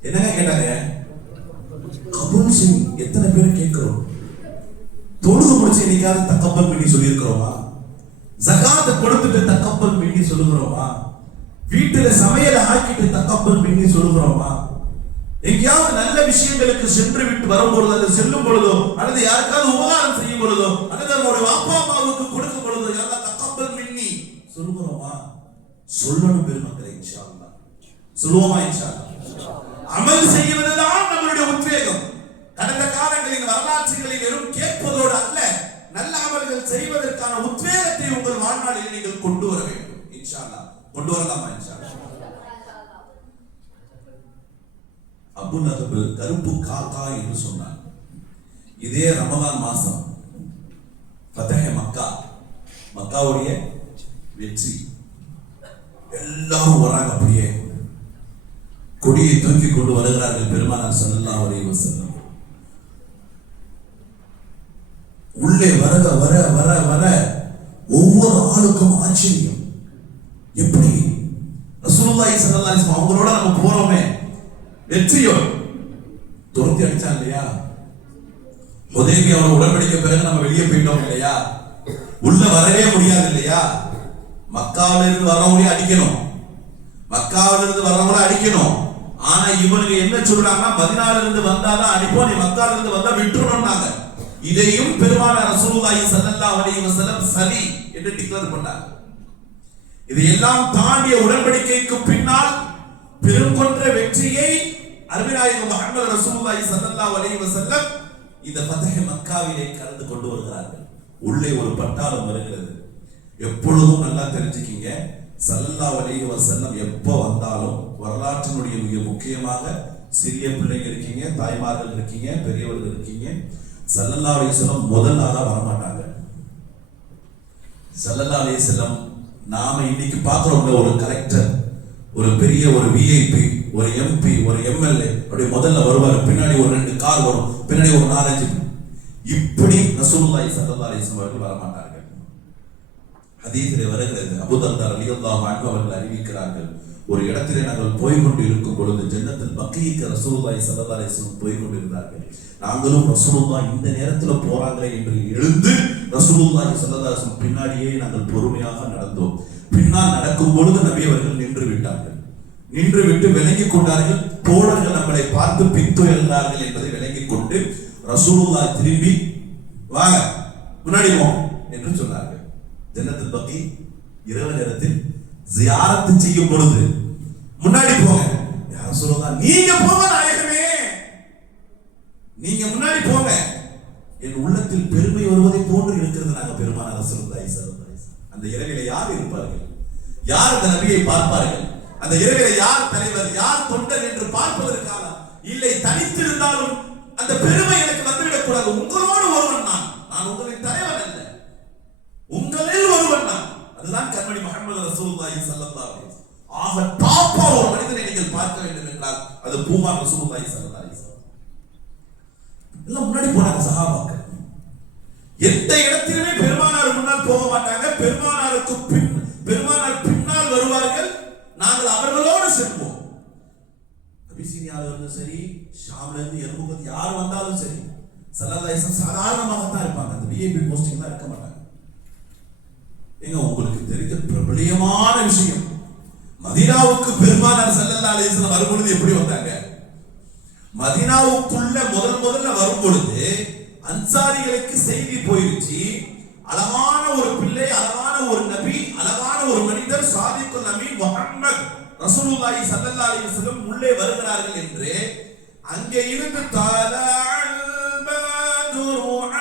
என்னங்க கேட்டாங்க? கபூல் செய். எத்தனை பேர் கேட்கிறோம்? தொழுது முடிச்சு என்னைக்காவது தகப்பல் மின்னி சொல்லி இருக்கிறோமா? ஜகாத் கொடுத்துட்டு தகப்பல் மின்னி சொல்லுகிறோமா? வீட்டுல சமையலை ஆக்கிட்டு தகப்பல் மின்னி சொல்லுகிறோமா? எங்கேயாவது நல்ல விஷயங்களுக்கு சென்று விட்டு வரும்பொழுது, அது செல்லும் பொழுதோ, அல்லது யாருக்காவது உபகாரம் செய்யும் பொழுதோ, அல்லது நம்முடைய அப்பா அம்மாவுக்கு கொடுக்கும் பொழுதோ, யாரா தகப்பல் மின்னி சொல்லுகிறோமா? சொல்லணும் பெருமை. சொல்லுவோமா இன்ஷா அல்லாஹ்? அமல் செய்வதுதான் நம்மளுடைய உத்வேகம். கடந்த காலங்களின் வரலாற்றுகளை வெறும் கேட்பதோடு அல்ல, நல்ல அமல்கள் செய்வதற்கான உத்வேகத்தை உங்கள் வாழ்நாளில் நீங்கள் கொண்டு வர வேண்டும். இன்ஷா அல்லாஹ் கொண்டு வரலாமா இன்ஷா அல்லாஹ்? அபூ லஹப் கருப்பு காக்கா என்று சொன்னார். இதே ரமலான் மாசம் ஃபத்ஹ் மக்கா, மக்காவுடைய வெற்றி, எல்லாரும் வராங்க. அப்படியே கொடியை தூக்கி கொண்டு வருகிறார்கள் பெருமானார் ஸல்லல்லாஹு அலைஹி வஸல்லம். உள்ளே வர வர வர வர ஒவ்வொரு ஆளுக்கும் ஆச்சரியம். எப்படி ரசூலுல்லாஹி ஸல்லல்லாஹு அலைஹி வஸல்லம் அவங்களோட நம்ம போறோமே, வெற்றியோ துரத்தி அடிச்சாங்க இல்லையா? ஹுதைபியாவோட உடன்படிக்கை பிறகு நம்ம வெளியே போயிட்டோம் இல்லையா? உள்ள வரவே முடியாது இல்லையா? மக்காவில இருந்து வரவங்களே அடிக்கணும், மக்காவில இருந்து வரவங்கள அடிக்கணும். ஆனா இவனுக்கு என்ன சொல்றாங்கன்னா, மதீனால இருந்து வந்தாதான் அடிப்போம், நீ மக்கால இருந்து வந்தா விட்டுறணும்னாங்க. இதையும் பெருமானார் ரசூலுல்லாஹி ஸல்லல்லாஹு அலைஹி வஸல்லம் சரி என்று டிக்ளேர் பண்ணாங்க. இதையெல்லாம் தாண்டிய உடன்படிக்கைக்கு பின்னால் பெருங்கொன்ற வெற்றியை அருமைநாயகம் முஹம்மது ரசூலுல்லாஹி ஸல்லல்லாஹு அலைஹி வஸல்லம் இந்த ஃபத்ஹ் மக்காவிலே கலந்து கொண்டு வருகிறார்கள். உள்ளே ஒரு பட்டாளம் வருகிறது. எப்பொழுதும் நல்லா தெரிஞ்சுக்கிங்க, ஸல்லல்லாஹு அலைஹி வஸல்லம் எப்போ வந்தாலும் வரலாற்றினுடைய மிக முக்கியமாக சிறிய பிள்ளைங்க இருக்கீங்க, தாய்மார்கள் இருக்கீங்க, பெரியவர்கள் இருக்கீங்க, ஸல்லல்லாஹு அலைஹி வஸல்லம் முதல் ஆளா வரமாட்டாங்க. ஸல்லல்லாஹு அலைஹி வஸல்லம் நாம இன்னைக்கு பார்க்கிறோம்ல, ஒரு கலெக்டர், ஒரு பெரிய ஒரு விஐபி, ஒரு எம்பி, ஒரு எம்எல்ஏ அப்படி முதல்ல வருவார், பின்னாடி ஒரு 2 கார் வரும், பின்னாடி ஒரு 4-5. இப்படி ரசூலுல்லாஹி ஸல்லல்லாஹு அலைஹி வஸல்லம் அவர்கள் வரமாட்டார்கள். ஹதீஸிலே வருகிறது, அபூ தர்தா ரலியல்லாஹு அன்ஹு அவர்கள் அறிவிக்கிறார்கள், ஒரு இடத்திலே நாங்கள் போய் கொண்டு இருக்கும் பொழுது ஜன்னத்துல் பக்கீக்கு ரசூலுல்லாஹி ஸல்லல்லாஹு அலைஹி வஸல்லம் போய் கொண்டு இருந்தார்கள். நாங்களும் ரசூலுல்லாஹ் இந்த நேரத்தில் போறாங்களே என்று எழுந்து ரசூலுல்லாஹி ஸல்லல்லாஹு அலைஹி வஸல்லம் பின்னாடியே நாங்கள் பொறுமையாக நடந்தோம். பின்னால் நடக்கும் பொழுது நபி அவர்கள் நின்று விட்டார்கள். நின்று விட்டு விலகிக் கொண்டார்கள். தோழர்கள் நம்மளை பார்த்து பின்தொடர்ந்தார்கள் என்பதை விலகிக் கொண்டு ரசூலுல்லாஹ் திரும்பி வாங்க முன்னாடி போம் என்று சொன்னார்கள். ஜன்னத்துல் பக்கீ இரவு நேரத்தில் ஜியாரத் செய்யும் பொழுது முன்னாடி போங்க. யா ரசூலுல்லாஹ் நீங்க போங்க நாயகமே, நீங்க முன்னாடி போங்க. என் உள்ளத்தில் பெருமை வருவதை போன்று இருக்கிறது. நாங்க பெருமானார் ரசூலுல்லாஹி ஸல்லல்லாஹு அலைஹி வஸல்லம் அந்த இரவிலே யார் இருப்பார்கள்? யார் அந்த நபியை பார்ப்பார்கள்? அந்த இரவிலே யார் தலைவர், யார் தொண்டர் என்று பார்ப்பதற்காக இல்லை, தனித்திருந்தாலும் அந்த பெருமை எனக்கு வந்துவிடக் கூடாது. உங்களோடு ஒருவன் நான் உங்களின் தலைவன் அல்ல, உங்களில் ஒருவன் நான். அதுதான் கண்மணி முஹம்மது ரசூலுல்லாஹி ஸல்லல்லாஹு அலைஹி வஸல்லம். ஆக டாப்பா ஒரு மனிதனை நீங்கள் பார்க்க வேண்டும் என்றால் அது பூமான் ரசூலுல்லாஹி ஸல்லல்லாஹு அலைஹி வஸல்லம். எல்லாம் முன்னாடி போனாங்க சஹாபாக்கள். எந்த இடத்திலுமே பெருமானார் முன்னால் போக மாட்டாங்க, பெருமானார் பின்னால் வருவார்கள். நாங்கள் அவர்களோடு செல்வோம். அபிசீனியால இருந்து சரி, ஷாம்ல இருந்து எர்முகத் யார் வந்தாலும் சரி, ஸல்லல்லாஹு அலைஹி வஸல்லம் சாதாரணமாக தான் இருப்பாங்க. அந்த விஐபி போஸ்டிங் தான் இருக்க மாட்டாங்க. எங்க உங்களுக்கு தெரிந்த பிரபலியமான விஷயம், மதீனாவுக்கு பெருமானார் ஸல்லல்லாஹு அலைஹி வஸல்லம் வரும்பொழுது எப்படி வந்தாங்க? மதீனாவுக்குள்ள முதல்ல வரும் பொழுது அன்சாரிகளுக்கு செய்தி போயிருச்சு, அழகான ஒரு பிள்ளை, அழகான ஒரு நபி, அழகான ஒரு மனிதர், சாதிக்குல் அமீன் முஹம்மது ரசூலுல்லாஹி ஸல்லல்லாஹு அலைஹி வஸல்லம் உள்ளே வருகிறார்கள் என்று. அங்கே இருந்து தலஅல் பத்ரு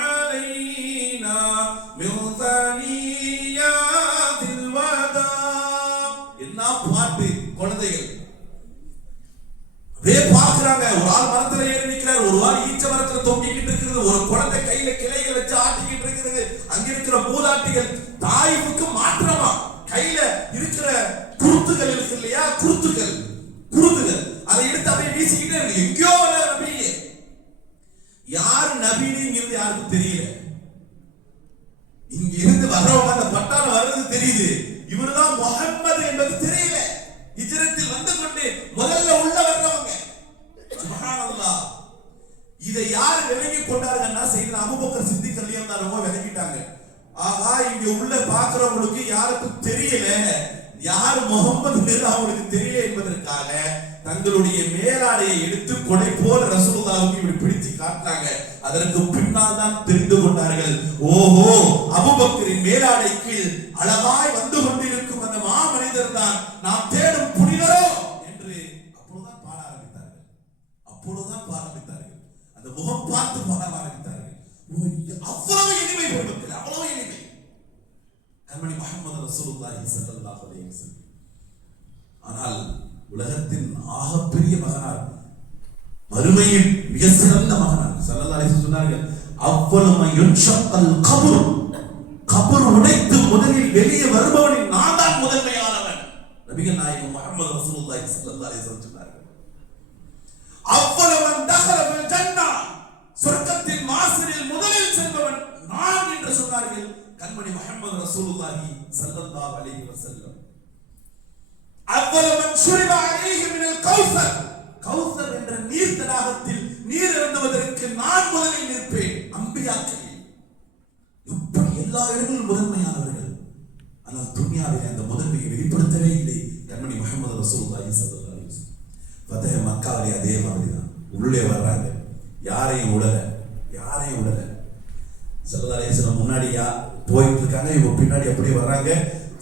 அலைனா மின் தனியாத்தில் வதா, என்ன பாட்டு குழந்தைகள் அப்படியே பார்க்கிறாங்க. ஒரு ஆள் மரத்துல ஏறி நிற்கிறார், ஒரு ஆள் ஈச்ச மரத்துல தொங்கிக்கிட்டு இருக்கிறது, ஒரு குழந்தை கையில கிளைகள் வச்சு ஆட்டிக்கிட்டு இருக்கிறது. அங்க இருக்கிற மூதாட்டிகள் தாய்வுக்கு மாற்றமா கையில இருக்கிற குருத்துகள் இருக்கு இல்லையா, குருத்துகள் அதை எடுத்து அப்படியே வீசிக்கிட்டே இருக்கு. எங்கேயோ வர நபி, யார் நபிங்கிறது யாருக்கும் தெரியல. இங்க இருந்து வர்றவங்க அந்த பட்டாளம் வர்றது தெரியுது, இவருதான் முஹம்மது என்பது தெரியல. ஹிஜ்ரத்தில் வந்து கொண்டு முதல்ல உள்ள வர்றவங்க, சுப்ஹானல்லாஹ். இதை யார் விலகி கொண்டார்கள்னா சையதுனா அபூபக்கர் சித்திக் ரலியல்லாஹு அன்ஹு விலகிட்டாங்க. ஆகா, இங்க உள்ள பாக்குறவங்களுக்கு யாருக்கும் தெரியல, யார் முஹம்மது அவங்களுக்கு தெரியல என்பதற்காக தங்களுடைய மேலாடையை எடுத்து கொடை போல ரசூலுல்லாஹ்வுக்கு இப்படி பிடிச்சு காட்டுறாங்க. அதற்கு பின்னால் தான் தெரிந்து கொண்டார்கள், ஓஹோ அபூபக்கரின் மேலாடைக்கு அழகாய் வந்து கொண்டிருக்கும் அந்த மாமனிதர் தான் நாம் தேடும் புனிதரோ என்று முகம் பார்த்து பாட ஆரம்பித்தார்கள். அவ்வளவு எளிமை பெருமக்கள், அவ்வளவு எளிமை. கண்மணி முஹம்மது ரசூலுல்லாஹி ஸல்லல்லாஹு அலைஹி வஸல்லம். ஆனால் உலகத்தின் ஆகப்பெரிய மகனார், மறுமையில் மிக சிறந்த மகனார் ஸல்லல்லாஹு அலைஹி வஸல்லம் சொன்னார்கள், அவ்வளவு யுன்ஷக்கல் கபர், கபர் உடைத்து முதலில் வெளியே வருபவனின் நான் தான் முதன்மையானவன். நபிகள் நாயகம் முஹம்மது ரசூலுல்லாஹி ஸல்லல்லாஹு அலைஹி வஸல்லம் சொன்னார்கள், அவ்வளவன் தஹல ஃபில் ஜன்னah, சொர்க்கத்தின் வாசலில் முதலில் செல்பவன் நான் என்று சொன்னார்கள் கண்மணி முஹம்மது ரசூலுல்லாஹி ஸல்லல்லாஹு அலைஹி வஸல்லம். அவ்வளவன் ஷுரிப அலைஹி மினல் கௌஸர், கௌஸர் என்ற நீர் தடாகத்தில் நீர் அருந்துவதற்கு நான் முதலில் நிற்பேன். அம்பியாக்கள் இப்படி எல்லா இடங்களிலும் முதன்மையானவர்கள். ஆனால் துன்யாவில் அந்த முதன்மையை வெளிப்படுத்தவே இல்லை கண்மணி முஹம்மது ரசூலுல்லாஹி ஸல்லல்லாஹு அலைஹி வஸல்லம். ஃபதஹ் மக்காவிலே அதே மாதிரிதான் உள்ளே வர்றாங்க, யாரையும் விடல, யாரையும் விடல. ஸல்லல்லாஹு அலைஹி வஸல்லம் முன்னாடி போயிட்டு இருக்காங்க, இவங்க பின்னாடி அப்படியே வர்றாங்க.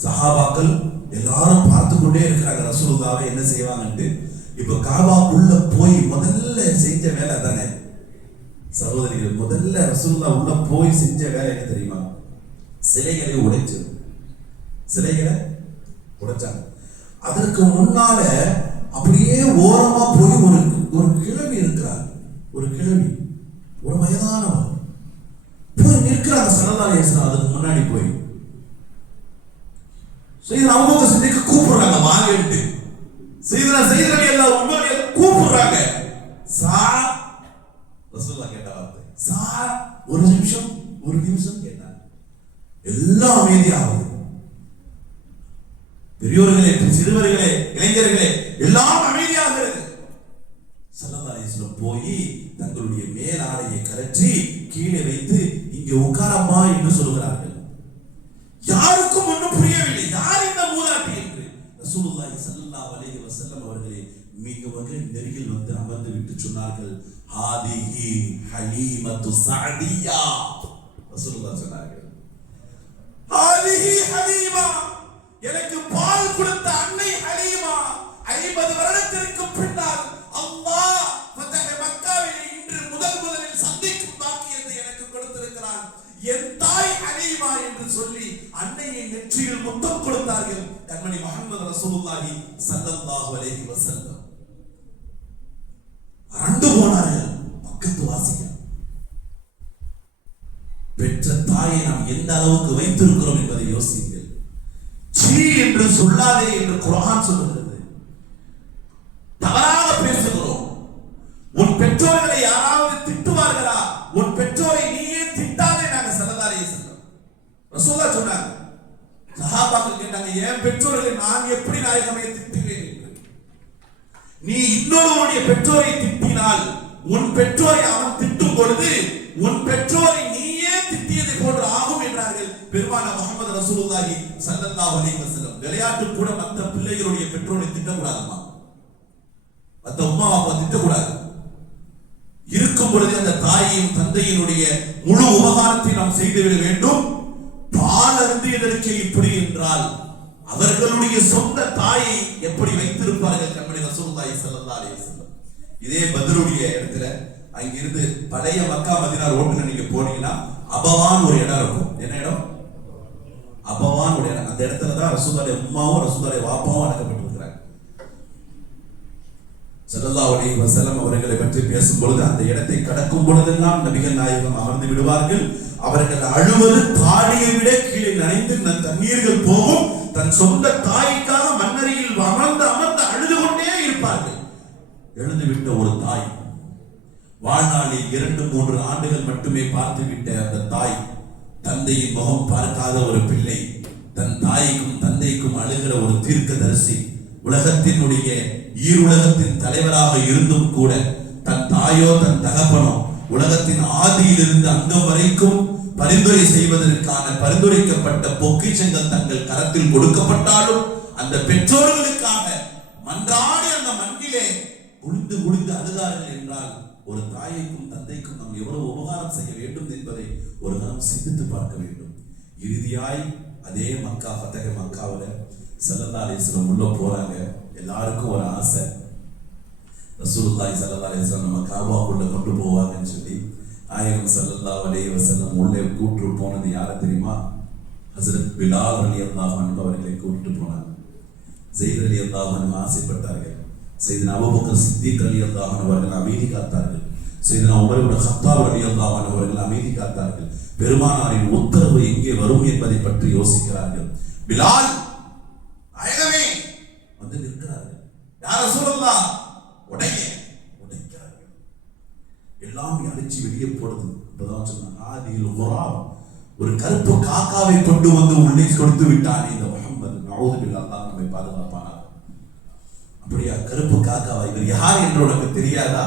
சஹாபாக்கள் எல்லாரும் பார்த்து கொண்டே இருக்கிறாங்க ரசூலுல்லாஹ்வை என்ன செய்வாங்கன்னு. இப்ப காபாக்குள்ள போய் முதல்ல செஞ்ச வேலை தானே சகோதரிகள், முதல்ல ரசூலுல்லாஹ் உள்ள போய் செஞ்ச வேலை என்ன தெரியுமா? சிலைகளை உடைச்சு, சிலைகளை உடைச்சாங்க. அதற்கு முன்னால அப்படியே ஓரமா போய் ஒரு கிழவி இருக்கிறார், ஒரு கிழவி, ஒரு வயதானவர் போய் நிற்கிறாங்க ஸல்லல்லாஹு அலைஹி வஸல்லம். அதுக்கு முன்னாடி போய் செய்தனா அபூபக்கர் சித்திக் கூப்பிடுறாங்க, வாங்கட்டு செய்தனா எல்லாம் உமர் கூப்பிடுறாங்க. சா ரசூலுல்லாஹ் கேட்ட வார்த்தை சா, ஒரு நிமிஷம் கேட்டாங்க. எல்லாம் அமைதியாகுது. பெரியோர்களே, சிறுவர்களே, இளைஞர்களே, எல்லாம் அமைதியாகிறது. ஸல்லல்லாஹு அலைஹி வஸல்லம் போய் தங்களுடைய மேலாடையை கழற்றி கீழே வைத்து இங்கே உட்காரம்மா என்று சொல்கிறார்கள். யாருக்கும் ஒன்றும் புரியவில்லை, யார் இந்த மூதாட்டி என்று. ரசூலுல்லாஹி ஸல்லல்லாஹு அலைஹி வஸல்லம் அவர்களே மிக நெருங்கில் வந்து அமர்ந்து விட்டு சொன்னார்கள், ஹாதிஹி ஹலீமத்து சஅதியா. ரசூலுல்லாஹ் சொன்னார்கள், ஹாதிஹி ஹலீமா, எனக்கு பால் கொடுத்த அன்னை ஹலீமா 50 வருடத்திற்கு பின்னால் அல்லாஹ் ஃபதஹ் மக்காவிலே இன்று முதலில் சந்திக்கும் பாக்கியத்தை எனக்கு கொடுத்திருக்கிறான். என் தாய் ஹலீமா என்று சொல்லி அன்னையை நெற்றியில் முத்தம் கொடுத்தார்கள் கண்மணி முஹம்மது ரசூலுல்லாஹி ஸல்லல்லாஹு அலைஹி வஸல்லம். அரண்டு போனார்கள் பக்கத்து வாசிகள். பெற்ற தாயை நாம் எந்த அளவுக்கு வைத்திருக்கிறோம் என்பதை யோசியுங்கள். சீ என்று சொல்லாதே என்று குர்ஆன் சொல்லுகிறது. தவறாக பேசுகிறோம். உன் பெற்றோர்களை யாராவது திட்டுவார்களா? உன் பெற்றோரை நீயே திட்டாதே. நாங்க ஸல்லல்லாஹு அலைஹி வஸல்லம் ரசூலுல்லாஹ் சொன்னாங்க. சஹாபாக்கள் கேட்டாங்க, என் பெற்றோர்களை நான் எப்படி நாயகமே திட்டுவேன் என்று. நீ இன்னொருவருடைய பெற்றோரை திட்டினால் உன் பெற்றோரை அவன் திட்டும் பொழுது உன் பெற்றோரை நீயே திட்டியதை போன்று ஆகும் என்றார்கள் பெருமானார் முஹம்மது ரசூலுல்லாஹி ஸல்லல்லாஹு அலைஹி வஸல்லம். விளையாட்டு கூட மற்ற பிள்ளைகளுடைய பெற்றோரை திட்டக்கூடாதுமா, மற்ற அம்மா அப்பா திட்டக்கூடாது. இருக்கும் பொழுது அந்த தாயின் தந்தையினுடைய முழு உபகாரத்தை நாம் செய்துவிட வேண்டும். பால் அருந்தியதற்கு இப்படி என்றால் அவர்களுடைய சொந்த தாயை எப்படி வைத்திருப்பார்கள் கண்மணி ரசூலுல்லாஹி ஸல்லல்லாஹு அலைஹி வஸல்லம். இதே பத்ருடைய இடத்துல அங்கிருந்து பழைய மக்கா மதீனா ரோட்ல நீங்க போனீங்கன்னா அபவான் ஒரு இடம் இருக்கும். என்ன இடம்? அபவான் ஒரு இடம். அந்த இடத்துல தான் ரசூலுல்லாஹி உம்மாவும் ரசூலுல்லாஹி வாப்பாவும் அடக்கப்பட்டிருக்கிறாங்க. ஸல்லல்லாஹு அலைஹி வஸல்லம் அவர்களை பற்றி பேசும் பொழுது அந்த இடத்தை கடக்கும் பொழுதெல்லாம் நபிகள் நாயகம் அமர்ந்து விடுவார்கள். அவர்கள் அழுவது தாடியை விட கீழே நனைந்து தண்ணீர்கள் போகும். தன் சொந்த தாய்க்காக மண்ணறையில் அமர்ந்து அழுது கொண்டே இருப்பார்கள். எழுந்து விட்ட ஒரு தாய், வாழ்நாளில் 2-3 ஆண்டுகள் மட்டுமே பார்த்து விட்ட அந்த தாய், தந்தையின் முகம் பார்க்காத ஒரு பிள்ளை, தன் தாய்க்கும் தந்தைக்கும் அழுகிற ஒரு தீர்க்கதரிசி, உலகத்தினுடைய ஈருலகத்தின் தலைவராக இருந்தும் கூட தன் தாயோ தன் தகப்பனோ உலகத்தின் ஆதியிலிருந்து அங்கம் வரைக்கும் பரிந்துரை செய்வதற்கான பரிந்துரைக்கப்பட்ட பொக்கிஷங்கள் தங்கள் கரத்தில் கொடுக்கப்பட்டாலும் அந்த பெற்றோர்களுக்காக மன்றாடி அந்த மண்ணிலே குளிந்து அழுதார்கள் என்றால் ஒரு தாய்க்கும் தந்தைக்கும் நாம் எவ்வளவு உபகாரம் செய்ய வேண்டும் என்பதை ஒரு கணம் சிந்தித்து பார்க்க வேண்டும். இறுதியாய் அதே மக்கா ஃபதஹ் மக்காவுல ஸல்லல்லாஹு அலைஹி வஸல்லம் உள்ள போறாங்க. எல்லாருக்கும் ஒரு ஆசை, ரசூலுல்லாஹி ஸல்லல்லாஹு அலைஹி வஸல்லம் நம்ம காபாக்குள்ள கொண்டு போவாங்கன்னு சொல்லி நாயகம் ஸல்லல்லாஹு அலைஹி வஸல்லம் உள்ளே கூட்டு போனது யாரை தெரியுமா? ஹஸரத் பிலால் ரலியல்லாஹு அன்ஹு அவர்களை கூட்டு போனாங்க. ஸைத் ரலியல்லாஹு அன்ஹு ஆசைப்பட்டார்கள். சையதுனா அபூபக்கர் சித்திக் ரலியல்லாஹு அன்ஹு அவர்கள் அமைதி காத்தார்கள். சையதுனா உமர் இப்னு கத்தாப் ரலியல்லாஹு அன்ஹு அவர்கள் அமைதி காத்தார்கள். பெருமானாரின் உத்தரவு எங்கே வரும் என்பதை பற்றி யோசிக்கிறார்கள். பிலால் நாயகமே வந்து நிற்கிறார்கள். யா ரசூலல்லாஹ் உடைக்கிறார்கள். எல்லாமே அடிச்சு வெளியே போடுது. இப்பதான் சொன்னாங்க ஆதில் குராப், ஒரு கருப்பு காக்காவை கொண்டு வந்து உள்ளே கொடுத்து விட்டானே இந்த முஹம்மது, நஊது பில்லாஹ், அல்லாஹ் நம்மை பாதுகாப்பானார். அப்படியா? கருப்பு காக்காவா? இவர் யார் என்று உனக்கு தெரியாதா?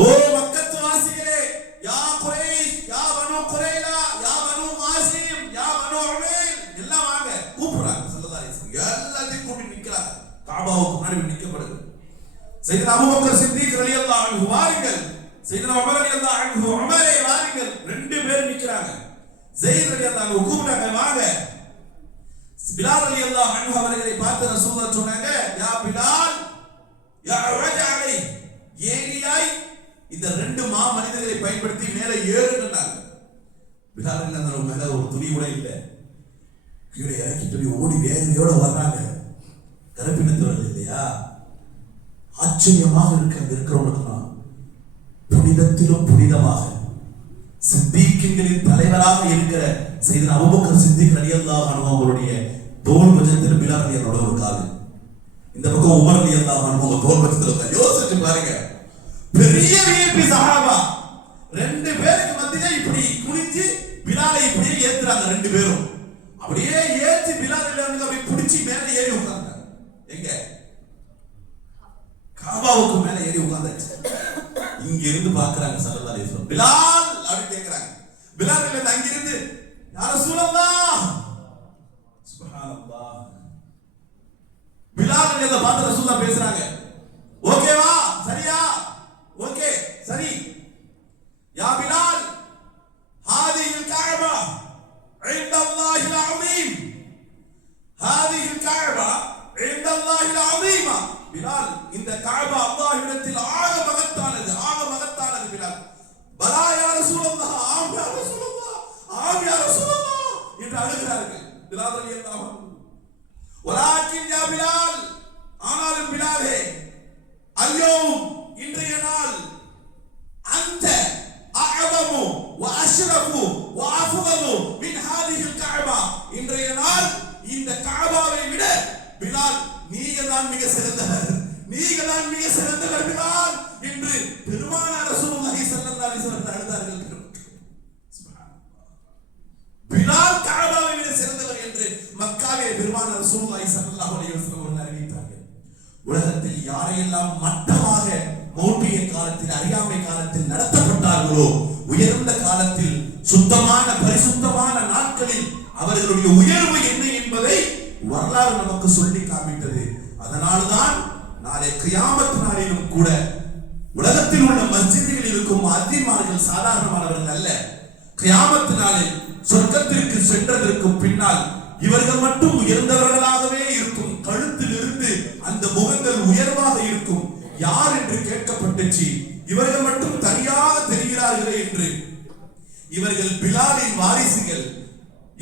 ஓ மக்கத்து வாசிகளே, யா குரைஷ், யா பனு குரைலா, யா பனு மாசிம், யா பனு உமைல், எல்லாம் வாங்க கூப்பிடுறாங்க. ஸல்லல்லாஹு அலைஹி வஸல்லம் எல்லாத்தையும் கூட்டி நிற்கிறாங்க. காபாவுக்கு முன்னாடி நிற்கப்படுது. சையதுனா அபூபக்கர் சித்திக் ரலியல்லாஹு அன்ஹு வாருங்கள், சையதுனா உமர் ரலியல்லாஹு அன்ஹு உமரே வாருங்கள், ரெண்டு பேர் நிற்கிறாங்க. ஸைத் ரலியல்லாஹு அன்ஹு கூப்பிட்டாங்க, வாங்க. பிலால் ரலியல்லாஹு அன்ஹு அவர்களை பார்த்து ரசூலுல்லாஹ் சொன்னாங்க, யா பிலால், யா ரஜஅலை, ஏனியாய் இந்த ரெண்டு மனிதர்களை பயன்படுத்தி மேலே ஏறுங்கன்னாங்க. பிலால் ரலியல்லாஹு அன்ஹு மேல ஒரு துணி கூட இல்லை, கீழே இறக்கிட்டு போய் ஓடி வேகத்தோட வர்றாங்க. கருப்பினத்தவர்கள் இல்லையா? ஆச்சரியமாக இருக்கு அங்க இருக்கிறவனுக்குலாம். புனிதத்திலும் புனிதமாக சித்திகளின் தலைவராக இருக்கிற சையதுனா அபூபக்கர் சித்திக் ரலியல்லாஹு அன்ஹு அவருடைய தோள் பஜத்தில் பிலால் ரலியல்லாஹு ஒரு கால், இந்த பக்கம் உமர் ரலியல்லாஹு அன்ஹு தோள் பஜத்தில். யோசிச்சு பாருங்க, பெரிய விஐபி சஹாபா ரெண்டு பேருக்கு மத்தியில இப்படி குனிஞ்சு பிலாலை இப்படியே ஏத்துறாங்க. ரெண்டு பேரும் அப்படியே ஏத்தி பிலால் ரலியல்லாஹு அப்படி பிடிச்சி மேல ஏறி உட்கார்ந்தாங்க. எங்க? காபாவுக்கு மேல ஏறி உட்கார்ந்தாச்சு. இங்க இருந்து பாக்குறாங்க ஸல்லல்லாஹு அலைஹி வஸல்லம். பிலால் அப்படி கேக்குறாங்க. பிலால் இல்ல அங்க இருந்து, யா ரசூலல்லாஹ், சுப்ஹானல்லாஹ். பிலால் இல்ல பார்த்து ரசூலுல்லாஹ் பேசுறாங்க. ஓகேவா? சரியா? ஓகே சரி. யா பிலால், ஹாதிஹில் கஅபா இன்தல்லாஹில் அஸீம், ஹாதிஹில் கஅபா இன்தல்லாஹில் அஸீமா. பிலால், இந்த கஅபா அல்லாஹ்விடத்தில் ஆக மகத்தானது, ஆக மகத்தானது. பிலால், பலா யா ரசூலல்லாஹ், ஆம் யா ரசூலல்லாஹ், ஆம் யா ரசூலல்லாஹ் என்று அழுகிறார்கள். பிலால் ரலியல்லாஹு அன்ஹு, வலாக்கின் யா பிலால், ஆனாலும் பிலாலே, அல்யோம் இன்றைய நாள், அந்த அஅதமு வ அஷ்ரஃபு வ அஃதலு மின் ஹாதிஹில் கஅபா, இன்றைய நாள் இந்த கஅபாவை விட பிலால் நீங்க தான் மிக சிறந்தவர், நீங்க தான் மிக சிறந்தவர் பிலால் என்று பெருமானார் ரசூலுல்லாஹி ஸல்லல்லாஹு அலைஹி வஸல்லம் அழுதார்கள். பிலால் கஅபாவை விட சிறந்தவர் என்று மக்காவிலே பெருமானார் ரசூலுல்லாஹி ஸல்லல்லாஹு அலைஹி வஸல்லம் அவர்கள் அறிவித்தார்கள். உலகத்தில் யாரையெல்லாம் மட்டமாக மௌட்டிய காலத்தில், அறியாமை காலத்தில் நடத்தப்பட்டார்களோ, உயர்ந்த காலத்தில், சுத்தமான பரிசுத்தமான நாட்களில் அவர்களுடைய உயர்வு என்ன என்பதை வரலாறு நமக்கு சொல்லி காமித்தது. அதனால்தான் நாளை கியாமத் நாளிலும் கூட உலகத்தில் உள்ள மஸ்ஜிதுகளில் இருக்கும் முஅத்தின்மார்கள் சாதாரணமானவர்கள் அல்ல. கியாமத் நாளில் சொர்க்கத்திற்கு சென்றதற்கு பின்னால் இவர்கள் மட்டும் உயர்ந்தவர்களாகவே இருக்கும். கழுத்தில் இருந்து அந்த முகங்கள் உயர்வாக இருக்கும். யார் என்று கேட்கப்பட்டுச்சு, இவர்கள் மட்டும் தனியாக தெரிகிறார்களே என்று. இவர்கள் பிலாலின் வாரிசுகள்,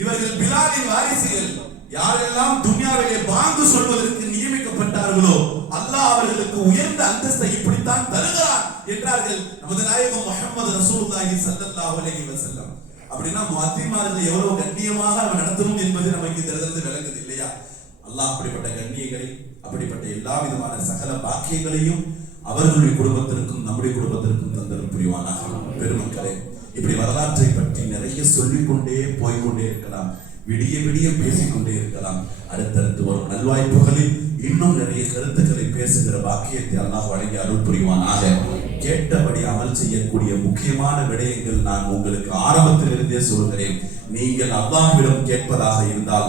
இவர்கள் பிலாலின் வாரிசுகள். யாரெல்லாம் துன்யாவிலே பாங்கு சொல்வதற்கு நியமிக்கப்பட்டார்களோ அல்லாஹ் அவர்களுக்கு உயர்ந்த அந்தஸ்தை இப்படித்தான் தருகிறார் என்றார்கள் நமது நாயகம் முஹம்மது ரசூலுல்லாஹி ஸல்லல்லாஹு அலைஹி வஸல்லம். அப்படின்னா முஅத்தின்மார்களை எவ்வளவு கண்ணியமாக நம்ம நடத்தணும் என்பது நமக்கு இந்த இடத்துல விளங்குது இல்லையா? அல்லாஹ் அப்படிப்பட்ட கண்ணியங்களை, அப்படிப்பட்ட எல்லா விதமான சகல பாக்கியங்களையும் அவர்களுடைய குடும்பத்திற்கும் நம்முடைய குடும்பத்திற்கும் தந்தரும் புரிவானாக. பெருமக்களே, இப்படி வரலாற்றை பற்றி நிறைய சொல்லிக்கொண்டே போய்கொண்டே இருக்கலாம், விடிய விடிய பேசிக்கொண்டே இருக்கலாம். அடுத்தடுத்து வரும் நல்வாய்ப்புகளில் இன்னும் நிறைய கருத்துக்களை பேசுகிற பாக்கியத்தை அல்லாஹ் வழங்கி அருள் புரிவானாக. கேட்டபடி அமல் செய்யக்கூடிய முக்கியமான விடயங்கள் நான் உங்களுக்கு ஆரம்பத்திலிருந்தே சொல்கிறேன். நீங்கள் அல்லாஹ்விடம் கேட்பதாக இருந்தால்,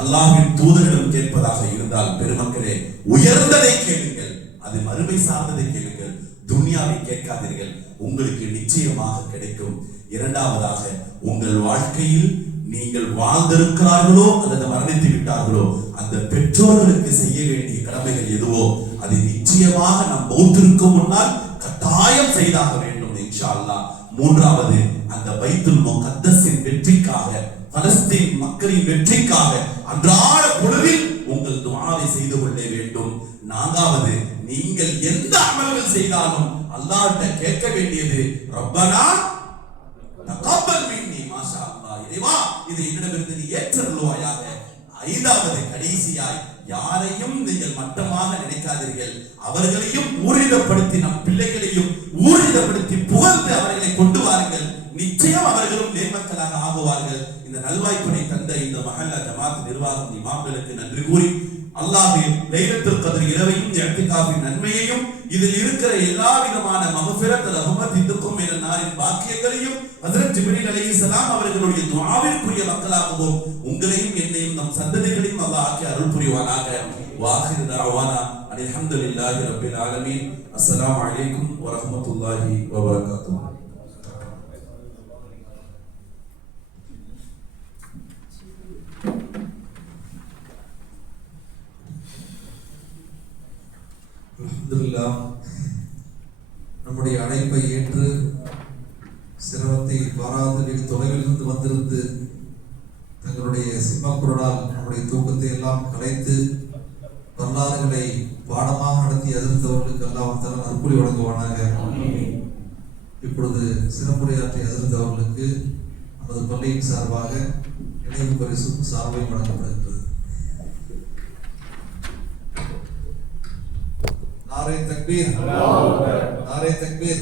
அல்லாஹ்வின் தூதரிடம் கேட்பதாக இருந்தால், பெருமக்களே, உயர்ந்ததை கேளுங்கள், அது மறுமை சார்ந்ததை கேளுங்கள், துன்யாவை கேட்காதீர்கள், உங்களுக்கு நிச்சயமாக கிடைக்கும். இரண்டாவதாக, உங்கள் வாழ்க்கையில் நீங்கள் வாழ்ந்திருக்கிறார்களோ அல்லது மரணித்து விட்டார்களோ அந்த பெற்றோர்களுக்கு செய்ய வேண்டிய கடமைகள் எதுவோ அதை நிச்சயமாக நம் மௌத்திற்கு முன்னால் கட்டாயம் செய்தாக வேண்டும் இன்ஷா அல்லாஹ். மூன்றாவது, அந்த பைத்துல் முகத்தஸின் வெற்றிக்காக, பலஸ்தீன் மக்களின் வெற்றிக்காக அன்றாட பொழுதில் உங்கள் துஆவை செய்து கொள்ள வேண்டும். நான்காவது, நீங்கள் எந்த அமல்கள் செய்தாலும் அல்லாஹ்விட்ட கேட்க வேண்டியது ரப்பனா தகப்பல் மின்னி மாஷா அல்லாஹ், இறைவா இதை என்னிடமிருந்து நீ ஏற்றருள்வாயாக. ஐந்தாவது, கடைசியாய் யாரையும் நீங்கள் மட்டமாக நினைக்காதீர்கள், அவர்களையும் ஊரிதப்படுத்தி நம் பிள்ளைகளையும் ஊரிதப்படுத்தி புகழ்ந்து அவர்களை கொண்டு வாருங்கள். நிச்சயம் அவர்களும் நேர்மக்களாக ஆகுவார்கள். இந்த நல்வாய்ப்பினை தந்த இந்த மஹல்லா ஜமாத் நிர்வாகம் இமாம்களுக்கு நன்றி கூறி அல்லாஹ் லைலத்துல் கத்ர் இரவையும் இஅ்திகாஃபின் நன்மையையும் இதில் இருக்கிற எல்லா விதமான மக்ஃபிரத் ரஹ்மத் இதுக்கும் மினன் நாரின் பாக்கியங்களையும் ஹஜ்ரத் ஜிப்ரீல் அலைஹிஸ்ஸலாம் அவர்களுடைய துஆவிற்குரிய மக்களாகவும் உங்களையும் என்னையும் நம் சந்ததிகளையும் அல்லாஹ் ஆக்கி அருள் புரிவானாக. வாஹிர் தஅவானா அல்ஹம்துலில்லாஹி ரப்பில் ஆலமீன். அஸ்ஸலாமு அலைக்கும் வரஹ்மத்துல்லாஹி வபரகாத்துஹு. அல்ஹம்துலில்லாஹ், நம்முடைய அழைப்பை ஏற்று சிரமத்தை வராது வெகு தொலைவிலிருந்து வந்திருந்து தங்களுடைய சிம்மக்குரலால் நம்முடைய தூக்கத்தை எல்லாம் கலைத்து வரலாறுகளை பாடமாக நடத்தி அதிர்ந்தவர்களுக்கு அல்லாஹ் தஆலா நற்கூலி வழங்குவானாக. இப்பொழுது சிறப்புரையாற்றிய அதிர்ந்தவர்களுக்கு நமது பள்ளியின் சார்பாக நினைவு பரிசும் சார்பையும் வழங்கப்படுகின்றது. नारे तकबीर, नारे तकबीर,